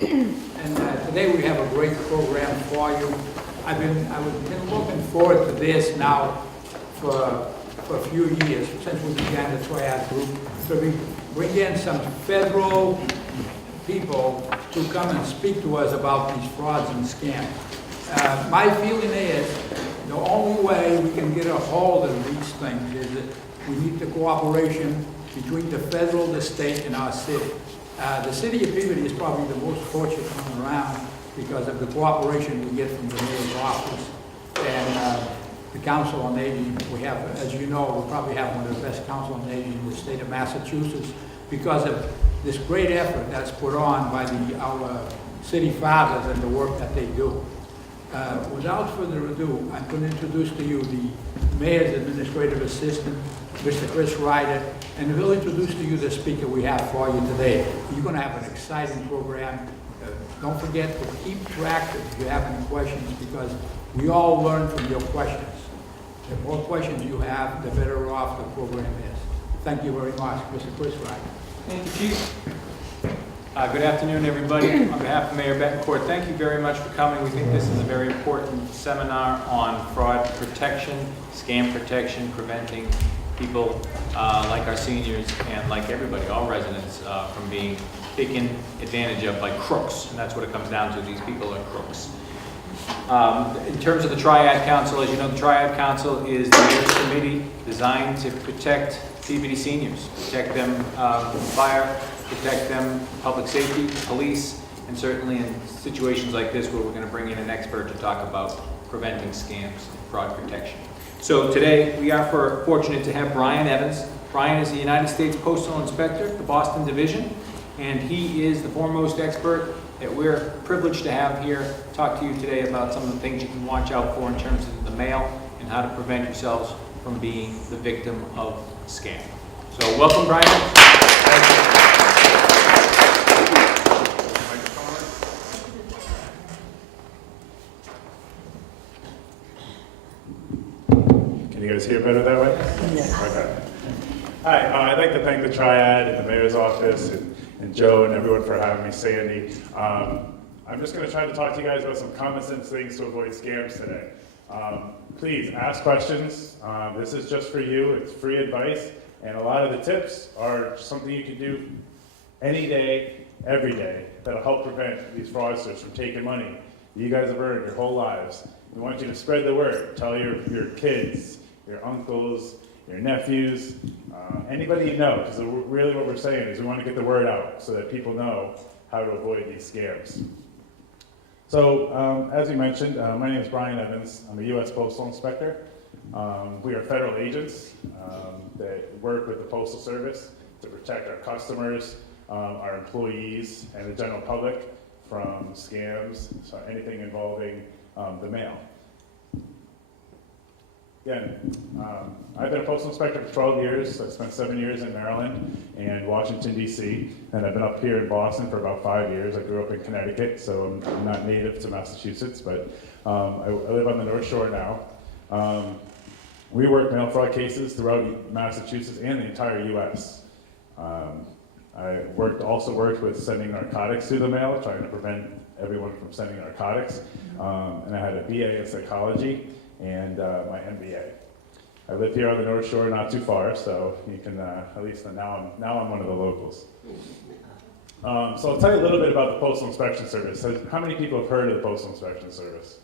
And today we have a great program for you. I've been looking forward to this now for a few years, since we began the Triad group. So we bring in some federal people to come and speak to us about these frauds and scams. My feeling is the only way we can get a hold of these things is that we need the cooperation between the federal, the state, and our city. The city of Peabody is probably the most fortunate one around because of the cooperation we get from the mayor's office and the Council on Aging. We have, as you know, we probably have one of the best Council on Aging in the state of Massachusetts because of this great effort that's put on by our city fathers and the work that they do. Without further ado, I'm going to introduce to you the Mayor's Administrative Assistant, Mr. Chris Ryder, and he'll introduce to you the speaker we have for you today. You're going to have an exciting program. Don't forget to keep track if you have any questions, because we all learn from your questions. The more questions you have, the better off the program is. Thank you very much, Mr. Chris Ryder. Thank you, Chief. Good afternoon, everybody. On behalf of Mayor Betancourt, thank you very much for coming. We think this is a very important seminar on fraud protection, scam protection, preventing people like our seniors and like everybody, all residents, from being taken advantage of by crooks. And that's what it comes down to. These people are crooks. In terms of the Triad Council, as you know, the Triad Council is the mayor's committee designed to protect Peabody seniors, protect them from fire, protect them public safety, police, and certainly in situations like this where we're going to bring in an expert to talk about preventing scams and fraud protection. So today we are fortunate to have Brian Evans. Brian is the United States Postal Inspector, the Boston Division, and he is the foremost expert that we're privileged to have here talk to you today about some of the things you can watch out for in terms of the mail and how to prevent yourselves from being the victim of a scam. So welcome, Brian. Can you guys hear better that way? Yes. Okay. Hi, I'd like to thank the Triad and the Mayor's Office and Joe and everyone for having me, Sandy. I'm just going to try to talk to you guys about some common sense things to avoid scams today. Please ask questions. This is just for you. It's free advice. And a lot of the tips are something you can do any day, every day, that'll help prevent these fraudsters from taking money you guys have earned your whole lives. We want you to spread the word. Tell your kids, your uncles, your nephews, anybody you know, because really what we're saying is we want to get the word out so that people know how to avoid these scams. So, as we mentioned, my name is Brian Evans. I'm a U.S. Postal Inspector. We are federal agents that work with the Postal Service to protect our customers, our employees, and the general public from scams, so anything involving the mail. Again, I've been a postal inspector for 12 years. I spent 7 years in Maryland and Washington, D.C., and I've been up here in Boston for about 5 years. I grew up in Connecticut, so I'm not native to Massachusetts, but I live on the North Shore now. We work mail fraud cases throughout Massachusetts and the entire U.S. I also worked with sending narcotics through the mail, trying to prevent everyone from sending narcotics, and I had a BA in psychology and my MBA. I live here on the North Shore, not too far, so you can at least now I'm one of the locals. So I'll tell you a little bit about the Postal Inspection Service. So how many people have heard of the Postal Inspection Service?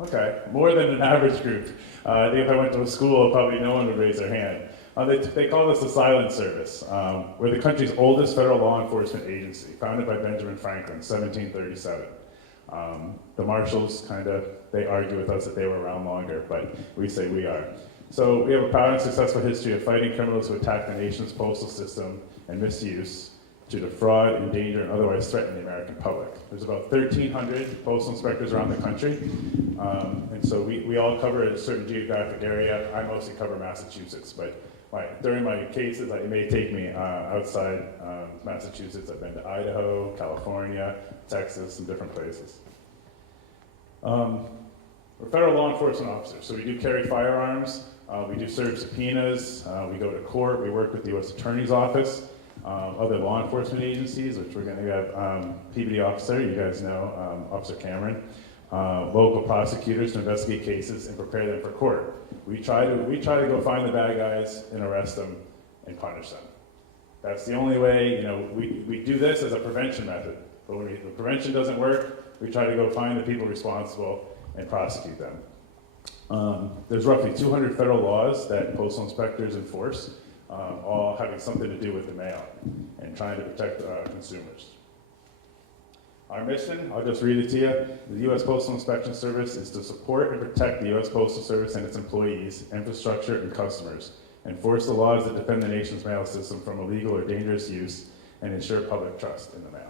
Okay, more than an average group. I think if I went to a school, probably no one would raise their hand. They call this the Silent Service. We're the country's oldest federal law enforcement agency, founded by Benjamin Franklin, 1737. The marshals they argue with us that they were around longer, but we say we are. So we have a proud and successful history of fighting criminals who attack the nation's postal system and misuse to defraud, endanger, and otherwise threaten the American public. There's about 1,300 postal inspectors around the country, and so we all cover a certain geographic area. I mostly cover Massachusetts, but during my cases, it may take me outside Massachusetts. I've been to Idaho, California, Texas, and different places. We're federal law enforcement officers, so we do carry firearms, we do serve subpoenas, we go to court, we work with the U.S. Attorney's Office, other law enforcement agencies, which we're going to have PBD officer, you guys know, Officer Cameron, local prosecutors to investigate cases and prepare them for court. We try to go find the bad guys and arrest them and punish them. That's the only way, we do this as a prevention method. But when the prevention doesn't work, we try to go find the people responsible and prosecute them. There's roughly 200 federal laws that postal inspectors enforce, all having something to do with the mail and trying to protect consumers. Our mission, I'll just read it to you. The U.S. Postal Inspection Service is to support and protect the U.S. Postal Service and its employees, infrastructure, and customers, enforce the laws that defend the nation's mail system from illegal or dangerous use, and ensure public trust in the mail.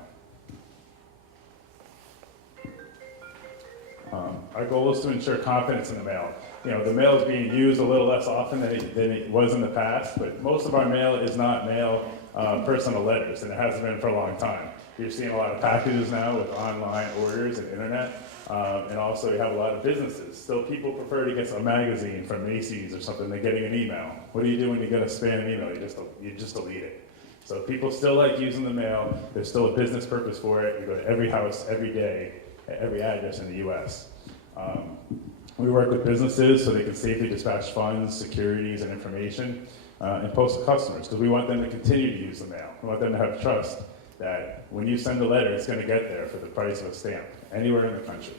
Our goal is to ensure confidence in the mail. The mail is being used a little less often than it was in the past, but most of our mail is not mail personal letters, and it hasn't been for a long time. You're seeing a lot of packages now with online orders and internet, and also you have a lot of businesses. Still, people prefer to get a magazine from Macy's or something than getting an email. What do you do when you get a spam email? You just delete it. So people still like using the mail. There's still a business purpose for it. You go to every house, every day, at every address in the U.S. We work with businesses so they can safely dispatch funds, securities, and information, and postal customers, because we want them to continue to use the mail. We want them to have trust that when you send a letter, it's going to get there for the price of a stamp, anywhere in the country.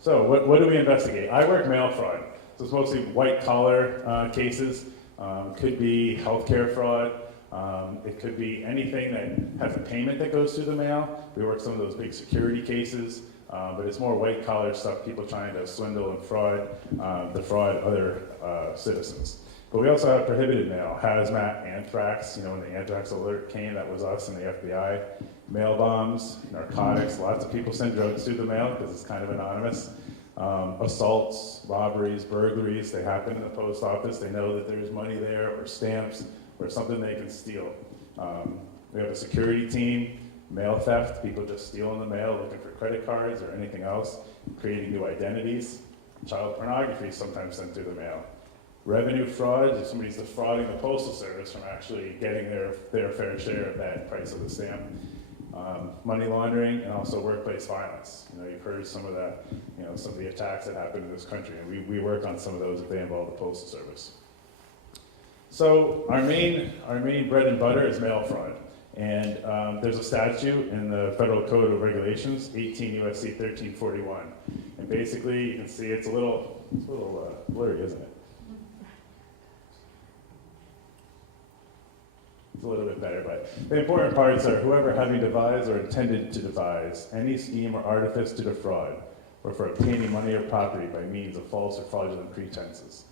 So what do we investigate? I work mail fraud, so it's mostly white-collar cases. Could be healthcare fraud. It could be anything that has a payment that goes through the mail. We work some of those big security cases, but it's more white-collar stuff, people trying to swindle and defraud other citizens. But we also have prohibited mail, hazmat, anthrax. When the anthrax alert came, that was us and the FBI. Mail bombs, narcotics. Lots of people send drugs through the mail because it's kind of anonymous. Assaults, robberies, burglaries. They happen in the post office. They know that there's money there or stamps or something they can steal. We have a security team. Mail theft, people just stealing the mail, looking for credit cards or anything else, creating new identities. Child pornography is sometimes sent through the mail. Revenue fraud, if somebody's defrauding the Postal Service from actually getting their fair share of that price of the stamp. Money laundering, and also workplace violence. You've heard some of that, some of the attacks that happen in this country, and we work on some of those if they involve the Postal Service. So our main bread and butter is mail fraud. And there's a statute in the Federal Code of Regulations, 18 U.S.C. 1341. And basically, you can see it's a little blurry, isn't it? It's a little bit better, but the important parts are whoever having devised or intended to devise any scheme or artifice to defraud, or for obtaining money or property by means of false or fraudulent pretenses,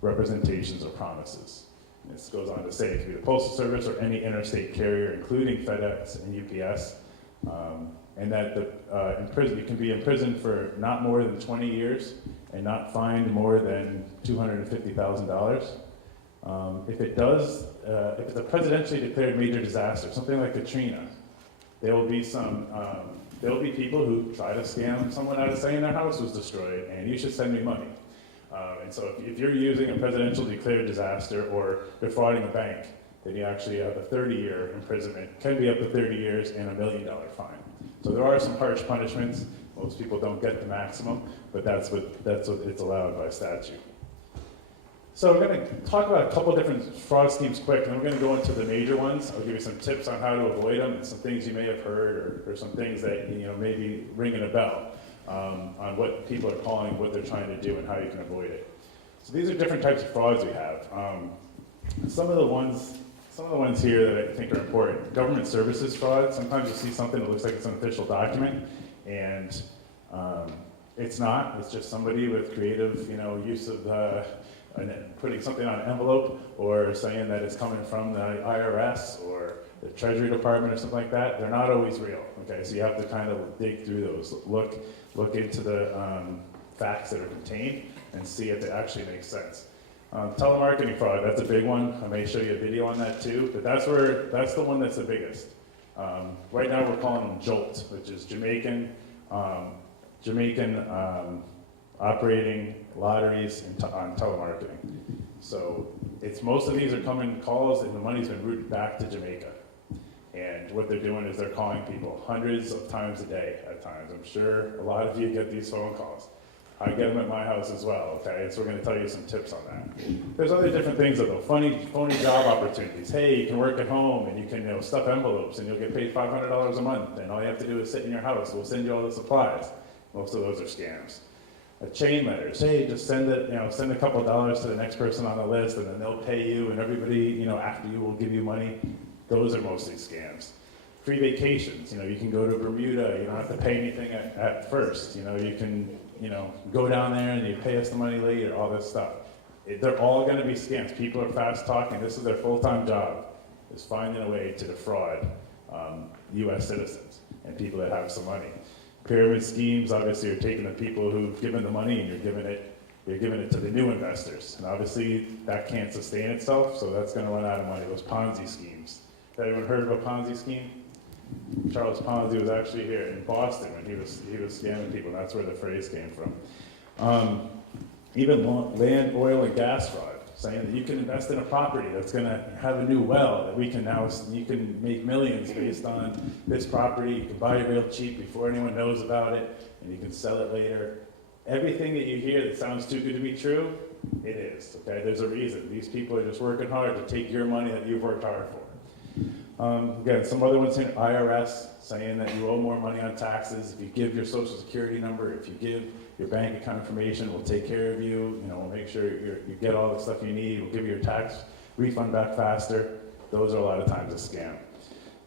representations, or promises. This goes on to say it could be the Postal Service or any interstate carrier, including FedEx and UPS, and that you can be imprisoned for not more than 20 years and not fined more than $250,000. If it's a presidentially declared major disaster, something like Katrina, there will be people who try to scam someone out of saying their house was destroyed, and you should send me money. And so if you're using a presidential declared disaster or defrauding a bank, then you actually have a 30-year imprisonment, can be up to 30 years, and $1 million fine. So there are some harsh punishments. Most people don't get the maximum, but that's what it's allowed by statute. So we're going to talk about a couple different fraud schemes quick, and then we're going to go into the major ones. I'll give you some tips on how to avoid them, and some things you may have heard, or some things that may be ringing a bell. On what people are calling, what they're trying to do, and how you can avoid it. So these are different types of frauds we have. Some of the ones here that I think are important. Government services fraud. Sometimes you see something that looks like it's an official document, and it's not. It's just somebody with creative, use of putting something on an envelope or saying that it's coming from the IRS or the Treasury Department or something like that. They're not always real. Okay, so you have to kind of dig through those, look into the facts that are contained and see if it actually makes sense. Telemarketing fraud, that's a big one. I may show you a video on that too, but that's the one that's the biggest. Right now we're calling them JOLT, which is Jamaican operating lotteries on telemarketing. So most of these are coming calls and the money's been routed back to Jamaica. And what they're doing is they're calling people hundreds of times a day at times. I'm sure a lot of you get these phone calls. I get them at my house as well, okay? So we're gonna tell you some tips on that. There's other different things though, phony job opportunities. Hey, you can work at home and you can stuff envelopes and you'll get paid $500 a month and all you have to do is sit in your house. We'll send you all the supplies. Most of those are scams. Chain letters. Hey, just send a couple of dollars to the next person on the list and then they'll pay you and everybody, after you will give you money. Those are mostly scams. Free vacations. You can go to Bermuda. You don't have to pay anything at first. You can go down there and you pay us the money later, all this stuff. They're all going to be scams. People are fast talking. This is their full-time job, is finding a way to defraud U.S. citizens and people that have some money. Pyramid schemes, obviously, you're taking the people who've given the money and you're giving it to the new investors. And obviously, that can't sustain itself, so that's going to run out of money. Those Ponzi schemes. Has anyone heard of a Ponzi scheme? Charles Ponzi was actually here in Boston when he was scamming people. That's where the phrase came from. Even land, oil, and gas fraud, saying that you can invest in a property that's going to have a new well that you can make millions based on this property. You can buy it real cheap before anyone knows about it, and you can sell it later. Everything that you hear that sounds too good to be true, it is. Okay, there's a reason. These people are just working hard to take your money that you've worked hard for. Again, some other ones here, IRS, saying that you owe more money on taxes. If you give your social security number, if you give your bank account information, we'll take care of you. We'll make sure you get all the stuff you need. We'll give you your tax refund back faster. Those are a lot of times a scam.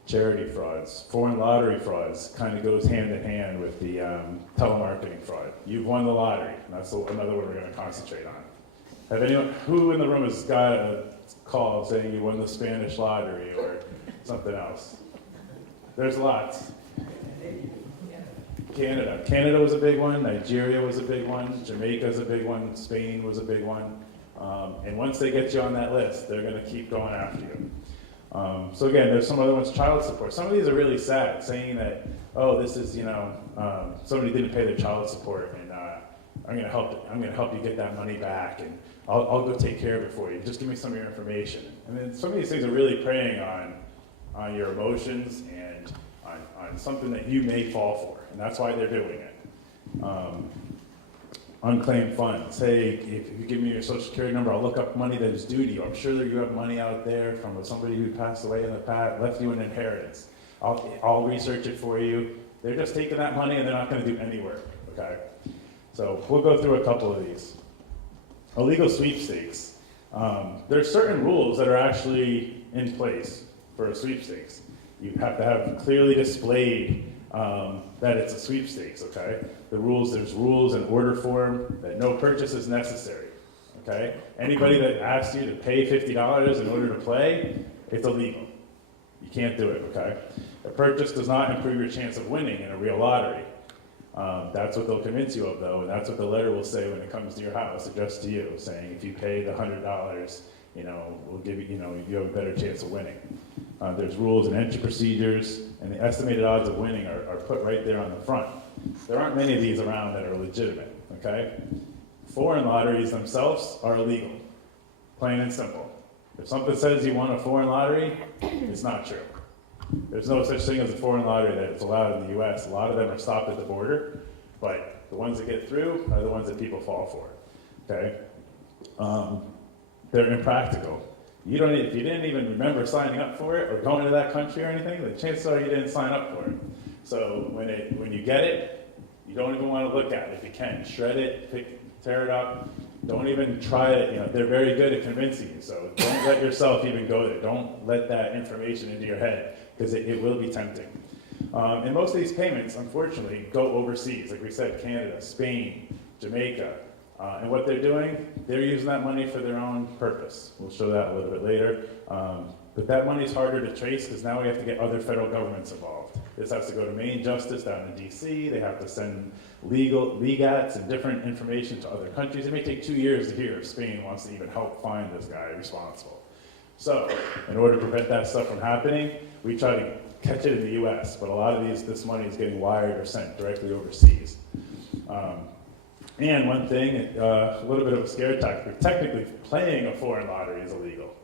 Charity frauds, foreign lottery frauds kind of goes hand in hand with the telemarketing fraud. You've won the lottery, and that's another one we're going to concentrate on. Who in the room has got a call saying you won the Spanish lottery or something else? There's lots. Canada was a big one. Nigeria was a big one. Jamaica's a big one. Spain was a big one. And once they get you on that list, they're going to keep going after you. So again, there's some other ones, child support. Some of these are really sad, saying that, this is, somebody didn't pay their child support, and I'm going to help you get that money back, and I'll go take care of it for you. Just give me some of your information. And then some of these things are really preying on your emotions and on something that you may fall for, and that's why they're doing it. Unclaimed funds. Hey, if you give me your social security number, I'll look up money that is due to you. I'm sure that you have money out there from somebody who passed away in the past, left you an inheritance. I'll research it for you. They're just taking that money and they're not going to do any work, okay? So we'll go through a couple of these. Illegal sweepstakes. There are certain rules that are actually in place for a sweepstakes. You have to have clearly displayed that it's a sweepstakes, okay? There's rules and order form that no purchase is necessary, okay? Anybody that asks you to pay $50 in order to play, it's illegal. You can't do it, okay? A purchase does not improve your chance of winning in a real lottery. That's what they'll convince you of, though, and that's what the letter will say when it comes to your house, addressed to you, saying if you pay the $100, we'll give you, you have a better chance of winning. There's rules and entry procedures, and the estimated odds of winning are put right there on the front. There aren't many of these around that are legitimate, okay? Foreign lotteries themselves are illegal, plain and simple. If something says you won a foreign lottery, it's not true. There's no such thing as a foreign lottery that's allowed in the US. A lot of them are stopped at the border, but the ones that get through are the ones that people fall for, okay? They're impractical. If you didn't even remember signing up for it or going to that country or anything, the chances are you didn't sign up for it. So when you get it, you don't even want to look at it if you can. Shred it, tear it up. Don't even try it. They're very good at convincing you. So don't let yourself even go there. Don't let that information into your head, because it will be tempting. And most of these payments, unfortunately, go overseas. Like we said, Canada, Spain, Jamaica. And what they're doing, they're using that money for their own purpose. We'll show that a little bit later. But that money's harder to trace because now we have to get other federal governments involved. This has to go to Main Justice down in DC. They have to send legats and different information to other countries. It may take 2 years to hear if Spain wants to even help find this guy responsible. So in order to prevent that stuff from happening, we try to catch it in the US, but a lot of this money is getting wired or sent directly overseas. And one thing, a little bit of a scare tactic, technically playing a foreign lottery is illegal.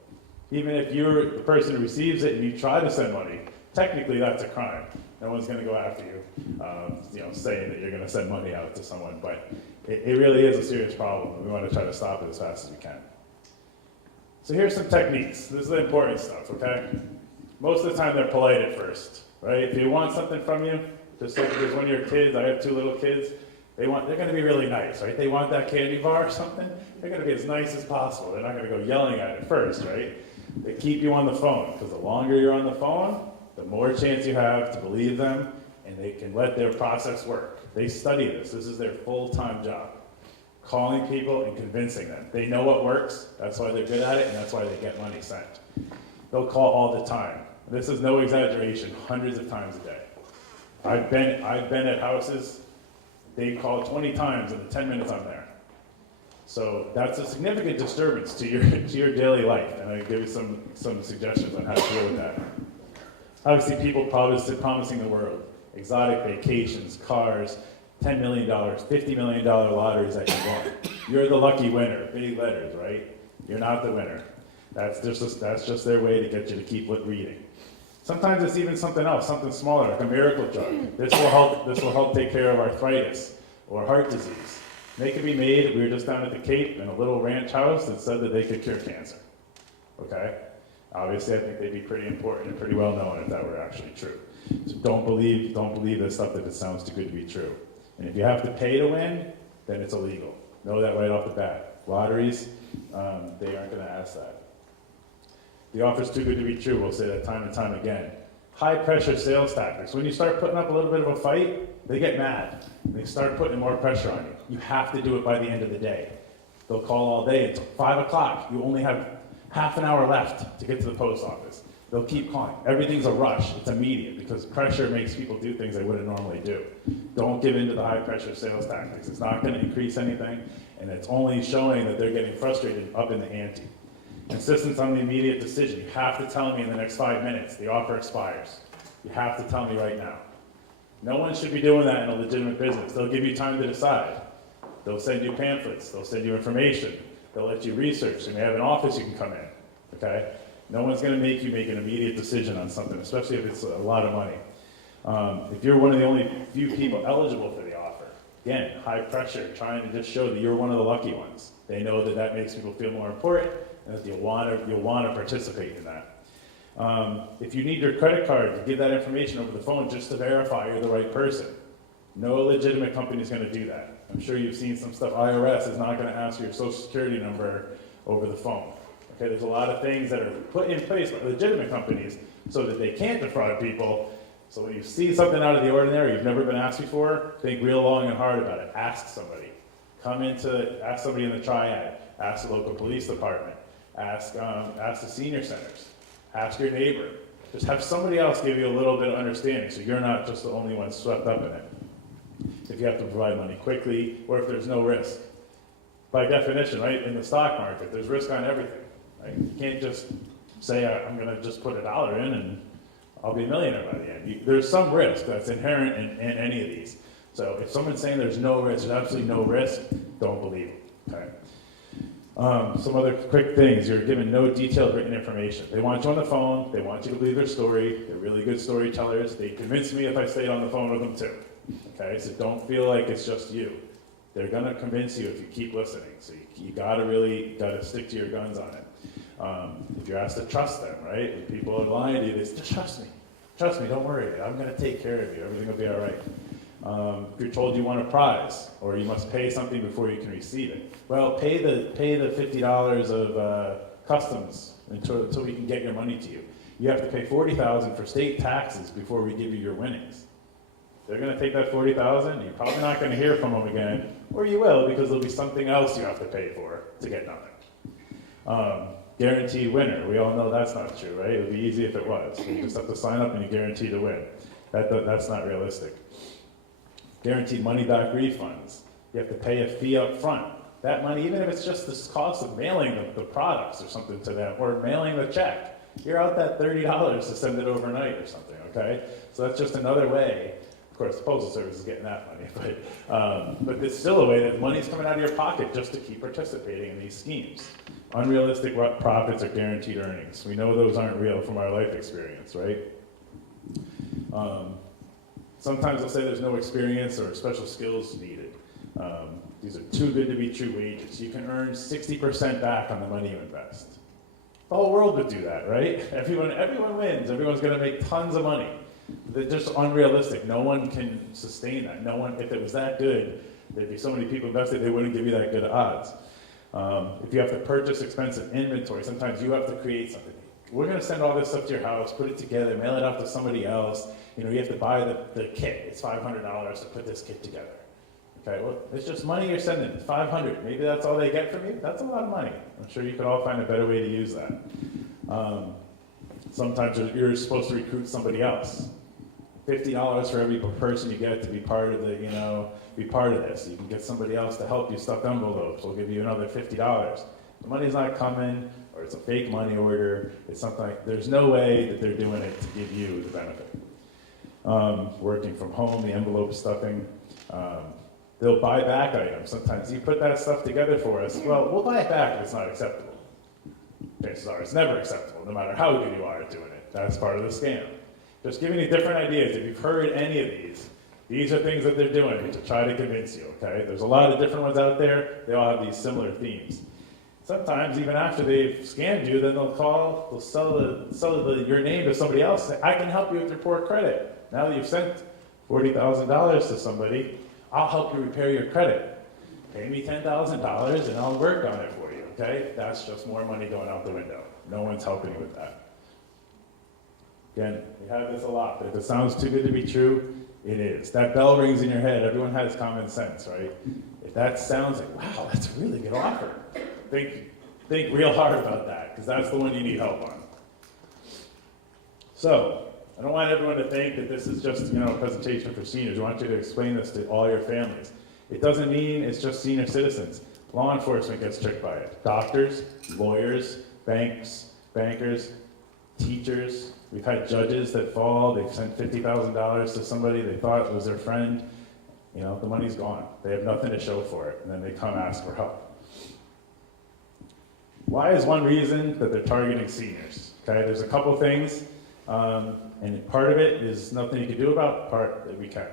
Even if you're the person who receives it and you try to send money, technically that's a crime. No one's going to go after you, saying that you're going to send money out to someone, but it really is a serious problem, and we want to try to stop it as fast as we can. So here's some techniques. This is the important stuff, okay? Most of the time they're polite at first, right? If you want something from you, just like if there's one of your kids, I have 2 little kids, they're going to be really nice, right? They want that candy bar or something, they're going to be as nice as possible. They're not going to go yelling at it first, right? They keep you on the phone, because the longer you're on the phone, the more chance you have to believe them, and they can let their process work. They study this. This is their full-time job. Calling people and convincing them. They know what works, that's why they're good at it, and that's why they get money sent. They'll call all the time. This is no exaggeration, hundreds of times a day. I've been at houses, they call 20 times in the 10 minutes I'm there. So that's a significant disturbance to your daily life, and I'll give you some suggestions on how to deal with that. Obviously, people promising the world, exotic vacations, cars, $10 million, $50 million lotteries that you won. You're the lucky winner, big letters, right? You're not the winner. That's just their way to get you to keep reading. Sometimes it's even something else, something smaller, like a miracle drug. This will help take care of arthritis or heart disease. They could be made. We were just down at the Cape in a little ranch house that said that they could cure cancer. Okay? Obviously, I think they'd be pretty important and pretty well known if that were actually true. So don't believe this stuff that it sounds too good to be true. And if you have to pay to win, then it's illegal. Know that right off the bat. Lotteries, they aren't going to ask that. The offer's too good to be true. We'll say that time and time again. High pressure sales tactics. When you start putting up a little bit of a fight, they get mad. They start putting more pressure on you. You have to do it by the end of the day. They'll call all day until 5 o'clock. You only have half an hour left to get to the post office. They'll keep calling. Everything's a rush. It's immediate because pressure makes people do things they wouldn't normally do. Don't give in to the high pressure sales tactics. It's not going to increase anything, and it's only showing that they're getting frustrated up in the ante. Insistence on the immediate decision. You have to tell me in the next 5 minutes. The offer expires. You have to tell me right now. No one should be doing that in a legitimate business. They'll give you time to decide. They'll send you pamphlets. They'll send you information. They'll let you research. And they have an office you can come in. Okay? No one's going to make you make an immediate decision on something, especially if it's a lot of money. If you're one of the only few people eligible for the offer, again, high pressure, trying to just show that you're one of the lucky ones. They know that that makes people feel more important, and that you'll want to participate in that. If you need your credit card, to give that information over the phone just to verify you're the right person. No legitimate company is going to do that. I'm sure you've seen some stuff. IRS is not going to ask for your social security number over the phone. Okay, there's a lot of things that are put in place by legitimate companies so that they can't defraud people. So when you see something out of the ordinary you've never been asked before, think real long and hard about it. Ask somebody. Ask somebody in the triad. Ask the local police department. Ask the senior centers. Ask your neighbor. Just have somebody else give you a little bit of understanding so you're not just the only one swept up in it. If you have to provide money quickly or if there's no risk. By definition, right, in the stock market, there's risk on everything. Right? You can't just say, I'm going to just put $1 in and I'll be a millionaire by the end. There's some risk that's inherent in any of these. So if someone's saying there's no risk, there's absolutely no risk, don't believe them. Okay? Some other quick things. You're given no detailed written information. They want you on the phone. They want you to believe their story. They're really good storytellers. They convince me if I stayed on the phone with them too. Okay, so don't feel like it's just you. They're gonna convince you if you keep listening. So you gotta stick to your guns on it. If you're asked to trust them, right? If people are lying to you, they say, just trust me, don't worry. I'm gonna take care of you. Everything will be all right. If you're told you want a prize or you must pay something before you can receive it, well, pay the $50 of customs until we can get your money to you. You have to pay $40,000 for state taxes before we give you your winnings. They're going to take that $40,000. You're probably not going to hear from them again, or you will because there'll be something else you have to pay for to get nothing. Guaranteed winner. We all know that's not true, right? It would be easy if it was. You just have to sign up and you guarantee to win. That's not realistic. Guaranteed money-back refunds. You have to pay a fee up front. That money, even if it's just the cost of mailing the products or something to them, or mailing the check, you're out that $30 to send it overnight or something, okay? So that's just another way Of course, the Postal Service is getting that money, but it's still a way that money's coming out of your pocket just to keep participating in these schemes. Unrealistic profits or guaranteed earnings. We know those aren't real from our life experience, right? Sometimes they'll say there's no experience or special skills needed. These are too good to be true wages. You can earn 60% back on the money you invest. The whole world would do that, right? Everyone wins. Everyone's going to make tons of money. They're just unrealistic. No one can sustain that. No one, if it was that good, there'd be so many people invested, they wouldn't give you that good odds. If you have to purchase expensive inventory, sometimes you have to create something. We're going to send all this stuff to your house, put it together, mail it out to somebody else. You have to buy the kit. It's $500 to put this kit together. Okay, well, it's just money you're sending. It's $500. Maybe that's all they get from you. That's a lot of money. I'm sure you could all find a better way to use that. Sometimes you're supposed to recruit somebody else. $50 for every person you get to be part of be part of this. You can get somebody else to help you stuff envelopes. We'll give you another $50. The money's not coming, or it's a fake money order. It's something like, there's no way that they're doing it to give you the benefit. Working from home, the envelope stuffing. They'll buy back items. Sometimes you put that stuff together for us. Well, we'll buy it back if it's not acceptable. Chances are it's never acceptable, no matter how good you are at doing it. That's part of the scam. Just giving you different ideas. If you've heard any of these are things that they're doing to try to convince you, okay? There's a lot of different ones out there. They all have these similar themes. Sometimes, even after they've scammed you, then they'll sell your name to somebody else. Say, I can help you with your poor credit. Now that you've sent $40,000 to somebody, I'll help you repair your credit. Pay me $10,000 and I'll work on it for you, okay? That's just more money going out the window. No one's helping you with that. Again, we have this a lot, but if it sounds too good to be true, it is. That bell rings in your head. Everyone has common sense, right? If that sounds like, wow, that's a really good offer, think real hard about that, because that's the one you need help on. So, I don't want everyone to think that this is just a presentation for seniors. I want you to explain this to all your families. It doesn't mean it's just senior citizens. Law enforcement gets tricked by it. Doctors, lawyers, banks, bankers, teachers. We've had judges that fall. They've sent $50,000 to somebody they thought was their friend. The money's gone. They have nothing to show for it, and then they come ask for help. Why is one reason that they're targeting seniors? Okay, there's a couple things. And part of it is nothing you can do about, part that we can.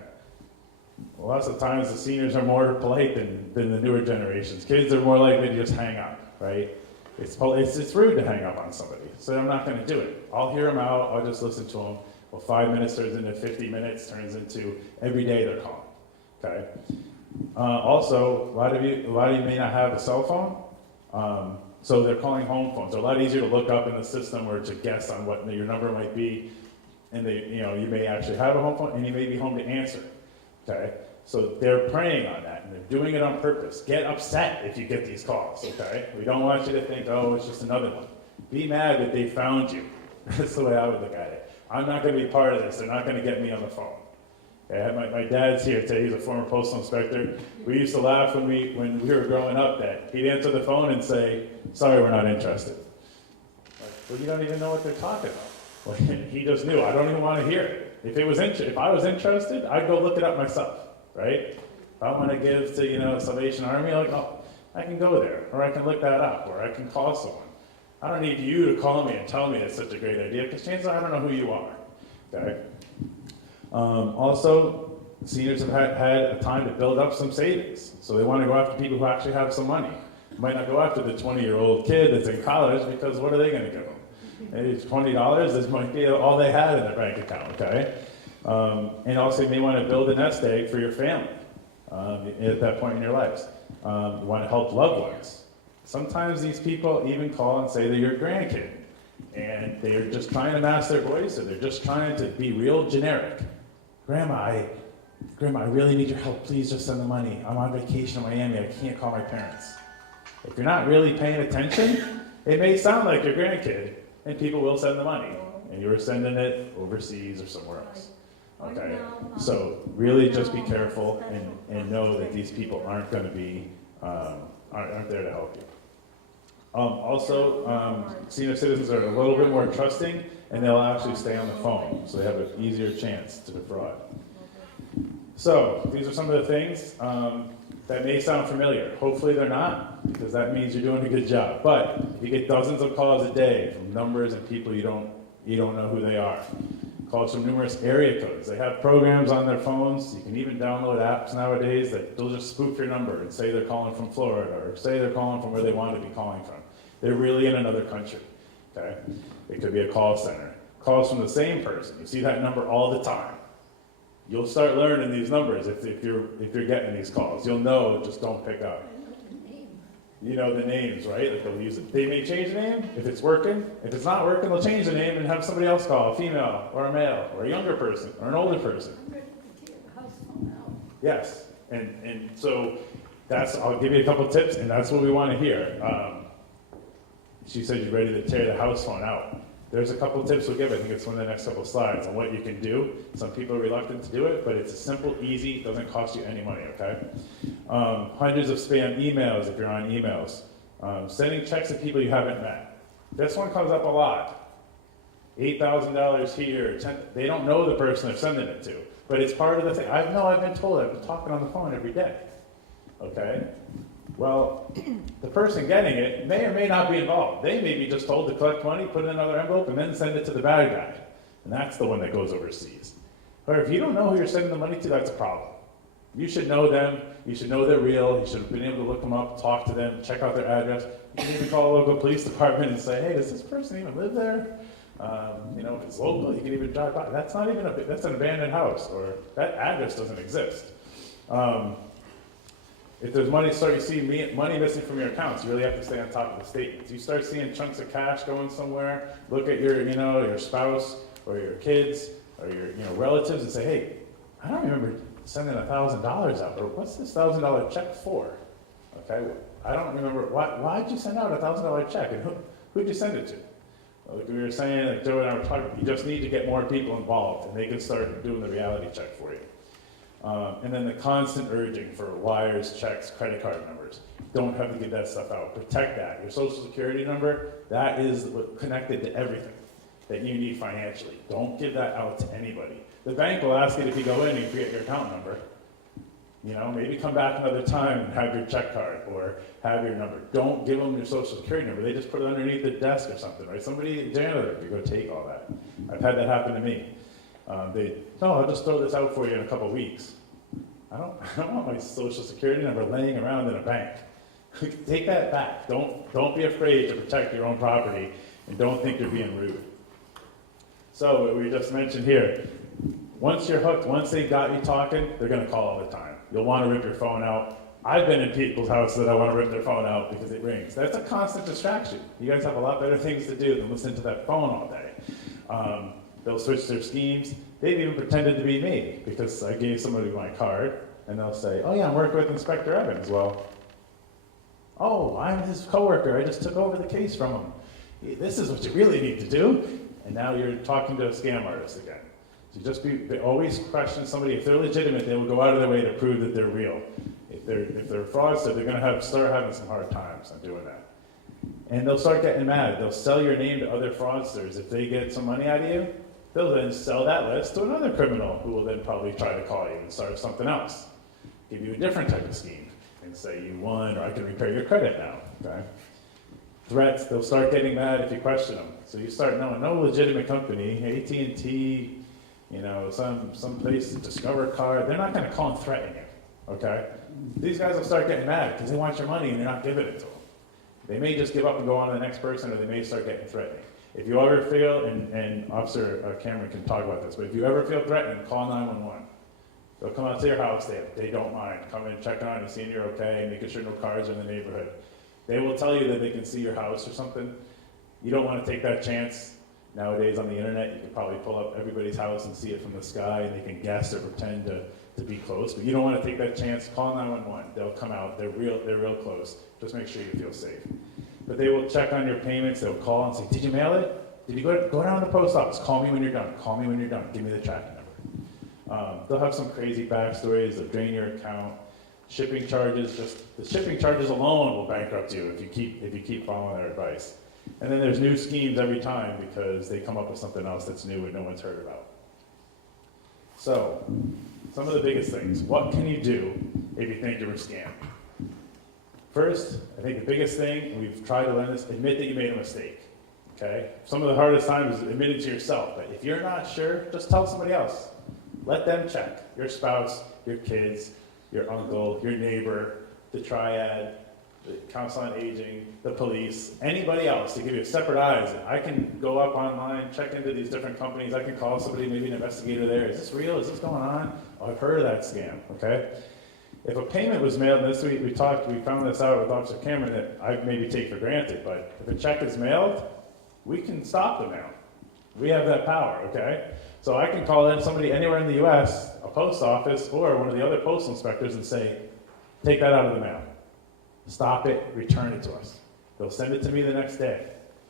Lots of times the seniors are more polite than the newer generations. Kids are more likely to just hang up, right? It's rude to hang up on somebody, so I'm not going to do it. I'll hear them out, I'll just listen to them. Well, 5 minutes turns into 50 minutes, turns into every day they're calling, okay? Also, a lot of you may not have a cell phone. So they're calling home phones. They're a lot easier to look up in the system or to guess on what your number might be. And you may actually have a home phone and you may be home to answer. Okay? So they're preying on that and they're doing it on purpose. Get upset if you get these calls, okay? We don't want you to think, oh, it's just another one. Be mad that they found you. That's the way I would look at it. I'm not going to be part of this. They're not going to get me on the phone. Okay? My dad's here today. He's a former postal inspector. We used to laugh when we were growing up that he'd answer the phone and say, sorry, we're not interested. Like, well, you don't even know what they're talking about. Well, he just knew. I don't even want to hear it. If I was interested, I'd go look it up myself, right? If I want to give to Salvation Army, I can go there, or I can look that up, or I can call someone. I don't need you to call me and tell me it's such a great idea, because chances are I don't know who you are. Okay. Also, seniors have had a time to build up some savings, so they want to go after people who actually have some money. Might not go after the 20-year-old kid that's in college, because what are they going to give them? Maybe it's $20, this might be all they had in their bank account, okay? And also you may want to build a nest egg for your family at that point in your lives. You want to help loved ones. Sometimes these people even call and say they're your grandkid, and they're just trying to mask their voice, or they're just trying to be real generic. Grandma, I really need your help. Please just send the money. I'm on vacation in Miami. I can't call my parents. If you're not really paying attention, it may sound like your grandkid, and people will send the money, and you were sending it overseas or somewhere else. Okay, so really just be careful and know that these people aren't going to be aren't there to help you. Also, senior citizens are a little bit more trusting, and they'll actually stay on the phone, so they have an easier chance to defraud. So these are some of the things that may sound familiar. Hopefully they're not, because that means you're doing a good job. But you get dozens of calls a day from numbers and people you don't know who they are. Calls from numerous area codes. They have programs on their phones. You can even download apps nowadays that they'll just spoof your number and say they're calling from Florida or say they're calling from where they want to be calling from. They're really in another country. Okay? It could be a call center. Calls from the same person. You see that number all the time. You'll start learning these numbers if you're getting these calls. You'll know, just don't pick up. You know the names, right? Like they'll use it. They may change the name if it's working. If it's not working, they'll change the name and have somebody else call, a female or a male or a younger person or an older person. Yes, and so I'll give you a couple tips, and that's what we want to hear. She said you're ready to tear the house phone out. There's a couple tips we'll give. I think it's one of the next couple slides on what you can do. Some people are reluctant to do it, but it's simple, easy, doesn't cost you any money, okay? Hundreds of spam emails if you're on emails. Sending checks to people you haven't met. This one comes up a lot. $8,000 here, they don't know the person they're sending it to, but it's part of the thing. I've been told, I've been talking on the phone every day, okay? Well, the person getting it may or may not be involved. They may be just told to collect money, put it in another envelope, and then send it to the bad guy. And that's the one that goes overseas. Or if you don't know who you're sending the money to, that's a problem. You should know them. You should know they're real. You should have been able to look them up, talk to them, check out their address. You can even call a local police department and say, hey, does this person even live there? If it's local, you can even drive by. That's not even that's an abandoned house, or that address doesn't exist. If there's money, you see money missing from your accounts, you really have to stay on top of the statements. You start seeing chunks of cash going somewhere, look at your spouse or your kids or your relatives and say, hey, I don't remember sending $1,000 out, or what's this $1,000 check for? Okay, I don't remember, why'd you send out a $1,000 check, and who'd you send it to? Like we were saying, like Joe and I were talking, you just need to get more people involved, and they can start doing the reality check for you. And then the constant urging for wires, checks, credit card numbers. Don't have to give that stuff out. Protect that. Your social security number, that is connected to everything that you need financially. Don't give that out to anybody. The bank will ask it if you go in and you forget your account number. Maybe come back another time and have your check card or have your number. Don't give them your social security number. They just put it underneath the desk or something, right? Somebody, janitor, could go take all that. I've had that happen to me. I'll just throw this out for you in a couple of weeks. I don't want my social security number laying around in a bank. Take that back. Don't be afraid to protect your own property, and don't think you're being rude. So what we just mentioned here, once you're hooked, once they got you talking, they're going to call all the time. You'll want to rip your phone out. I've been in people's houses that I want to rip their phone out because it rings. That's a constant distraction. You guys have a lot better things to do than listen to that phone all day. They'll switch their schemes. They've even pretended to be me because I gave somebody my card, and they'll say, oh yeah, I'm working with Inspector Evans. Well, oh, I'm his coworker. I just took over the case from him. This is what you really need to do. And now you're talking to a scam artist again. So they always question somebody. If they're legitimate, they will go out of their way to prove that they're real. If they're fraudsters, they're going to start having some hard times on doing that. And they'll start getting mad. They'll sell your name to other fraudsters. If they get some money out of you, they'll then sell that list to another criminal who will then probably try to call you and start something else. Give you a different type of scheme and say you won, or I can repair your credit now. Okay? Threats, they'll start getting mad if you question them. So you start knowing no legitimate company, AT&T, some place, Discover Card, they're not going to call and threaten you. Okay? These guys will start getting mad because they want your money and you're not giving it to them. They may just give up and go on to the next person, or they may start getting threatening. If you ever feel, and Officer Cameron can talk about this, but if you ever feel threatened, call 911. They'll come out to your house, they don't mind. Come in, checking on you, seeing you're okay, making sure no cars are in the neighborhood. They will tell you that they can see your house or something. You don't want to take that chance. Nowadays on the internet, you can probably pull up everybody's house and see it from the sky, and they can guess or pretend to be close, but you don't want to take that chance. Call 911. They'll come out. They're real close. Just make sure you feel safe. But they will check on your payments. They'll call and say, did you mail it? Did you go down to the post office? Call me when you're done. Call me when you're done. Give me the tracking number. They'll have some crazy backstories. They'll drain your account. Shipping charges, the shipping charges alone will bankrupt you if you keep following their advice. And then there's new schemes every time because they come up with something else that's new and no one's heard about. So, Some of the biggest things. What can you do if you think you're scammed? First, I think the biggest thing, and we've tried to learn this, admit that you made a mistake. Okay? Some of the hardest times is admitting to yourself. But if you're not sure, just tell somebody else. Let them check. Your spouse, your kids, your uncle, your neighbor, the triad, the council on aging, the police, anybody else to give you separate eyes. I can go up online, check into these different companies. I can call somebody, maybe an investigator there. Is this real? Is this going on? Oh, I've heard of that scam. Okay? If a payment was mailed, and this week we found this out with Officer Cameron that I maybe take for granted, but if a check is mailed, we can stop the mail. We have that power, okay? So I can call in somebody anywhere in the US, a post office, or one of the other postal inspectors and say, take that out of the mail. Stop it, return it to us. They'll send it to me the next day,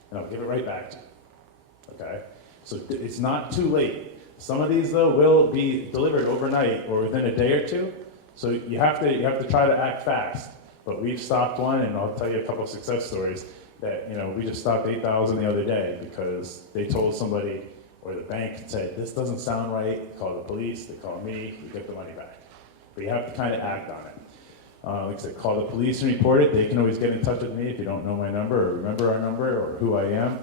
and I'll give it right back to you, okay? So it's not too late. Some of these, though, will be delivered overnight or within a day or two. So you have to try to act fast. But we've stopped one, and I'll tell you a couple of success stories that, we just stopped 8,000 the other day because they told somebody, or the bank said, this doesn't sound right. They call the police, they call me, we get the money back. But you have to kind of act on it. Like I said, call the police and report it. They can always get in touch with me if you don't know my number or remember our number or who I am.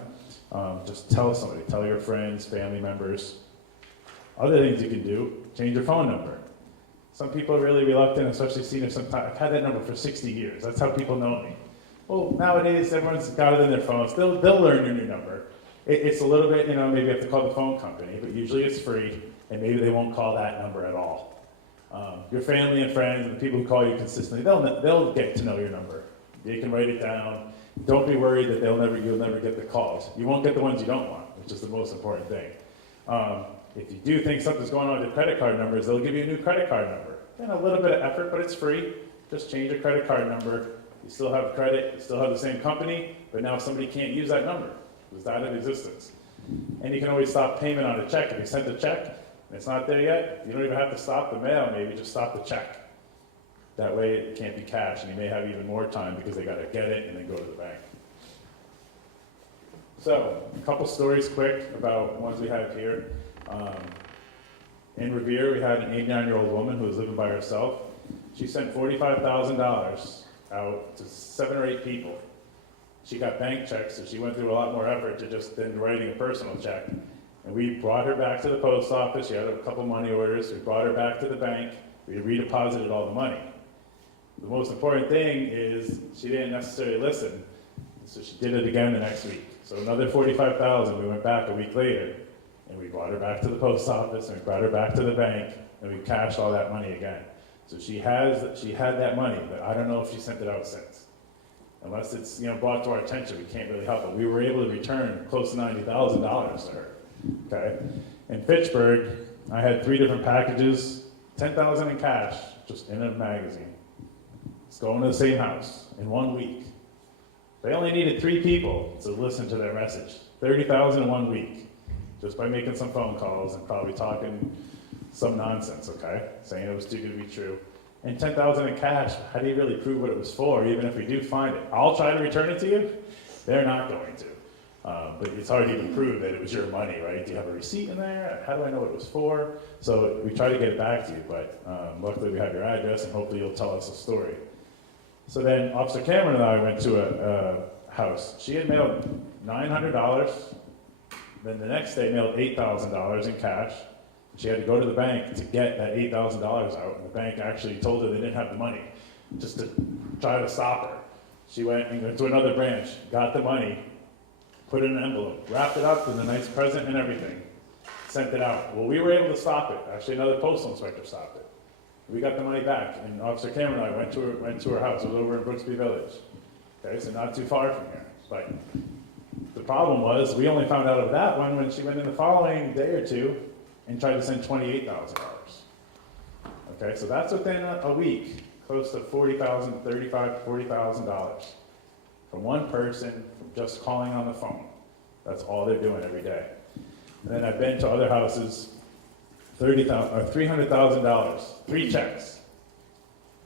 Just tell somebody, tell your friends, family members. Other things you can do, change your phone number. Some people are really reluctant, especially seniors. Sometimes I've had that number for 60 years. That's how people know me. Well, nowadays everyone's got it in their phones. They'll learn your new number. It's a little bit, maybe you have to call the phone company, but usually it's free, and maybe they won't call that number at all. Your family and friends and the people who call you consistently, they'll get to know your number. They can write it down. Don't be worried that you'll never get the calls. You won't get the ones you don't want, which is the most important thing. If you do think something's going on with your credit card numbers, they'll give you a new credit card number. And a little bit of effort, but it's free. Just change your credit card number. You still have credit, you still have the same company, but now somebody can't use that number. It's out of existence. And you can always stop payment on a check. If you sent a check and it's not there yet, you don't even have to stop the mail, maybe just stop the check. That way it can't be cashed, and you may have even more time because they got to get it and then go to the bank. So, a couple stories quick about ones we have here. In Revere, we had an 89-year-old woman who was living by herself. She sent $45,000 out to 7 or 8 people. She got bank checks, so she went through a lot more effort to just than writing a personal check. And we brought her back to the post office. She had a couple money orders. We brought her back to the bank. We redeposited all the money. The most important thing is she didn't necessarily listen, so she did it again the next week. So another $45,000. We went back a week later, and we brought her back to the post office, and we brought her back to the bank, and we cashed all that money again. So she had that money, but I don't know if she sent it out since. Unless it's brought to our attention, we can't really help it. We were able to return close to $90,000 to her. Okay. In Fitchburg, I had 3 different packages, $10,000 in cash, just in a magazine. It's going to the same house in 1 week. They only needed 3 people to listen to their message. $30,000 in 1 week, just by making some phone calls and probably talking some nonsense, okay? Saying it was too good to be true. And $10,000 in cash, how do you really prove what it was for, even if we do find it? I'll try to return it to you. They're not going to. But it's hard to even prove that it was your money, right? Do you have a receipt in there? How do I know what it was for? So we try to get it back to you, but luckily we have your address, and hopefully you'll tell us a story. So then Officer Cameron and I went to a house. She had mailed $900. Then the next day mailed $8,000 in cash. She had to go to the bank to get that $8,000 out, and the bank actually told her they didn't have the money, just to try to stop her. She went and went to another branch, got the money, put it in an envelope, wrapped it up with a nice present and everything, sent it out. Well, we were able to stop it. Actually, another postal inspector stopped it. We got the money back, and Officer Cameron and I went to her house. It was over in Brooksby Village. Okay, so not too far from here. But the problem was, we only found out of that one when she went in the following day or two and tried to send $28,000. Okay, so that's within a week, close to $40,000, $35,000 to $40,000 from one person, from just calling on the phone. That's all they're doing every day. And then I've been to other houses, $300,000, 3 checks.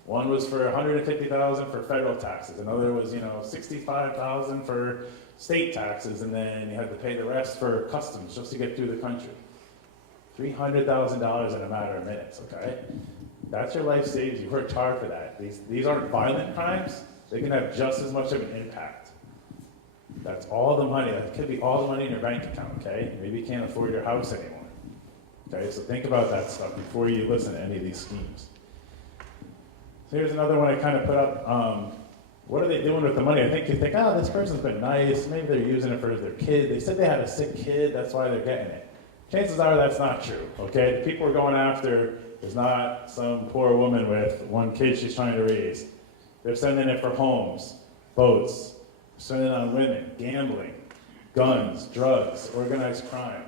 One was for $150,000 for federal taxes. Another was, $65,000 for state taxes, and then you had to pay the rest for customs just to get through the country. $300,000 in a matter of minutes, okay? That's your life savings. You worked hard for that. These aren't violent crimes. They can have just as much of an impact. That's all the money. That could be all the money in your bank account, okay? Maybe you can't afford your house anymore. Okay, so think about that stuff before you listen to any of these schemes. So here's another one I kind of put up. What are they doing with the money? I think you think, oh, this person's been nice. Maybe they're using it for their kid. They said they had a sick kid. That's why they're getting it. Chances are that's not true, okay? The people we're going after is not some poor woman with one kid she's trying to raise. They're sending it for homes, boats, sending it on women, gambling, guns, drugs, organized crime.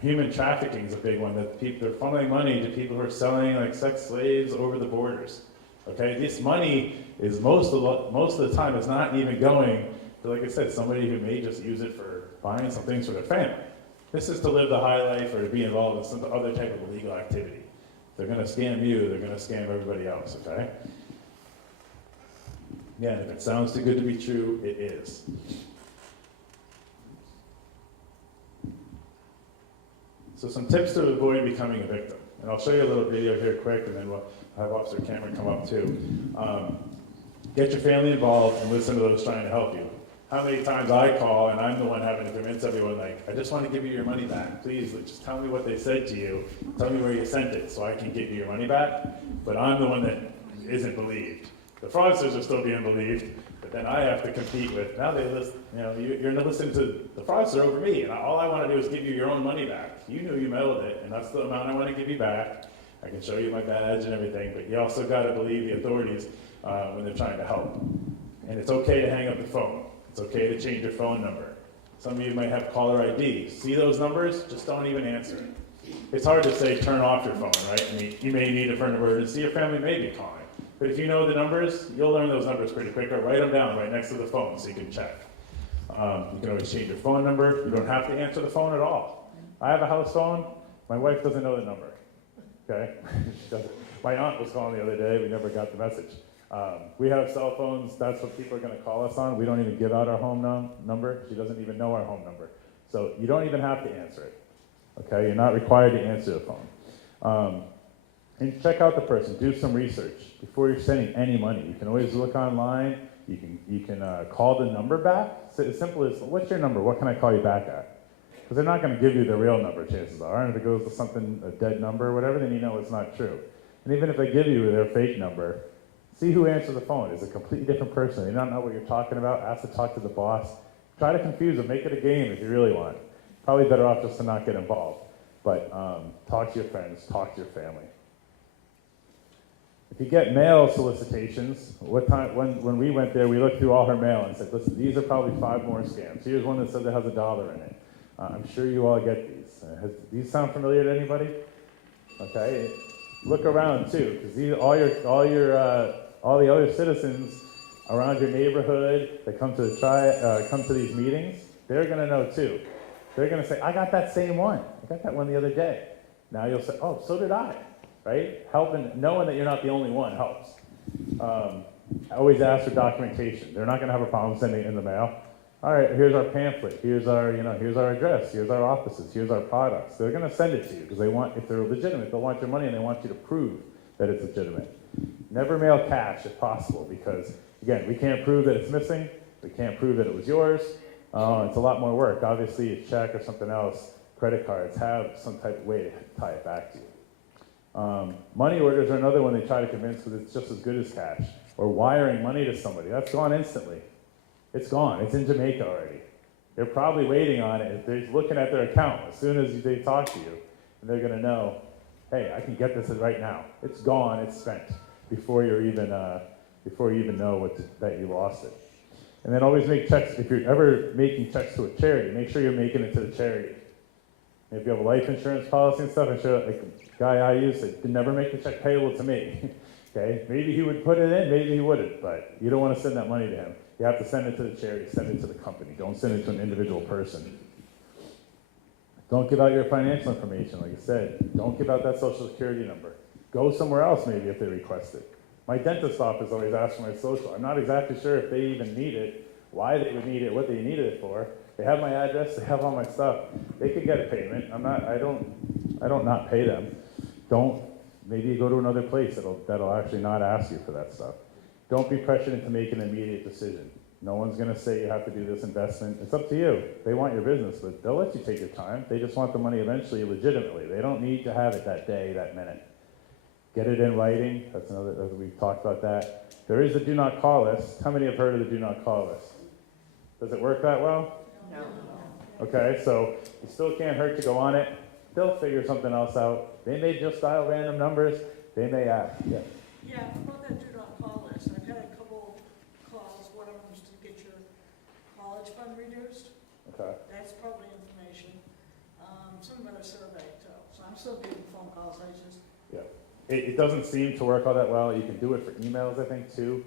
Human trafficking is a big one. That people are funneling money to people who are selling like sex slaves over the borders. Okay, this money is most of the time it's not even going to, like I said, somebody who may just use it for buying some things for their family. This is to live the high life or to be involved in some other type of illegal activity. They're going to scam you. They're going to scam everybody else. Okay. Yeah, if it sounds too good to be true, it is. So some tips to avoid becoming a victim. And I'll show you a little video here quick, and then we'll have Officer Cameron come up too. Get your family involved and listen to those trying to help you. How many times I call and I'm the one having to convince everyone, like, I just want to give you your money back. Please, just tell me what they said to you. Tell me where you sent it so I can give you your money back. But I'm the one that isn't believed. The fraudsters are still being believed, but then I have to compete with, now they list, you're listening to the fraudster over me, and all I want to do is give you your own money back. You knew you mailed it, and that's the amount I want to give you back. I can show you my badge and everything, but you also got to believe the authorities when they're trying to help. And it's okay to hang up the phone. It's okay to change your phone number. Some of you might have caller ID. See those numbers? Just don't even answer it. It's hard to say turn off your phone, right? I mean, you may need it for an emergency. Your family may be calling. But if you know the numbers, you'll learn those numbers pretty quick, or write them down right next to the phone so you can check. You can always change your phone number. You don't have to answer the phone at all. I have a house phone. My wife doesn't know the number, okay? She doesn't. My aunt was calling the other day. We never got the message. We have cell phones. That's what people are going to call us on. We don't even give out our home number. She doesn't even know our home number. So you don't even have to answer it, okay? You're not required to answer the phone. And check out the person. Do some research before you're sending any money. You can always look online. You can call the number back. So as simple as, what's your number? What can I call you back at? Because they're not going to give you the real number, chances are. And if it goes to something, a dead number or whatever, then you know it's not true. And even if they give you their fake number, see who answers the phone. It's a completely different person. They don't know what you're talking about. Ask to talk to the boss. Try to confuse them. Make it a game if you really want. Probably better off just to not get involved. But talk to your friends. Talk to your family. If you get mail solicitations, when we went there, we looked through all her mail and said, listen, these are probably 5 more scams. Here's one that says it has $1 in it. I'm sure you all get these. These sound familiar to anybody? Okay. Look around too, because all the other citizens around your neighborhood that come to these meetings, they're going to know too. They're going to say, I got that same one. I got that one the other day. Now you'll say, oh, so did I. Right? Helping, knowing that you're not the only one helps. Always ask for documentation. They're not going to have a problem sending it in the mail. All right, here's our pamphlet. Here's our address. Here's our offices. Here's our products. They're going to send it to you because they want, if they're legitimate, they'll want your money and they want you to prove that it's legitimate. Never mail cash if possible because, again, we can't prove that it's missing. We can't prove that it was yours. It's a lot more work. Obviously, a check or something else, credit cards have some type of way to tie it back to you. Money orders are another one they try to convince because it's just as good as cash. Or wiring money to somebody. That's gone instantly. It's gone. It's in Jamaica already. They're probably waiting on it. They're looking at their account as soon as they talk to you. And they're going to know, hey, I can get this right now. It's gone. It's spent before you even know that you lost it. And then always make checks. If you're ever making checks to a charity, make sure you're making it to the charity. If you have a life insurance policy and stuff, I'm sure like a guy I use said, never make the check payable to me. Okay, maybe he would put it in, maybe he wouldn't, but you don't want to send that money to him. You have to send it to the charity, send it to the company. Don't send it to an individual person. Don't give out your financial information, like I said. Don't give out that social security number. Go somewhere else maybe if they request it. My dentist office always asks for my social. I'm not exactly sure if they even need it, why they would need it, what they needed it for. They have my address, they have all my stuff. They could get a payment. I don't not pay them. Maybe you go to another place that'll actually not ask you for that stuff. Don't be pressured into making an immediate decision. No one's gonna say you have to do this investment. It's up to you. They want your business, but they'll let you take your time. They just want the money eventually, legitimately. They don't need to have it that day, that minute. Get it in writing. That's another, we've talked about that. There is a do not call list. How many have heard of the do not call list? Does it work that well? No. Okay, so it still can't hurt to go on it. They'll figure something else out. They may just dial random numbers. They may ask. Yeah. Yeah, about that do not call list, I've had a couple calls, one of them was to get your college fund reduced. Okay. That's probably information. Some about a survey too, so I'm still getting phone calls, I just, It doesn't seem to work all that well. You can do it for emails, I think, too.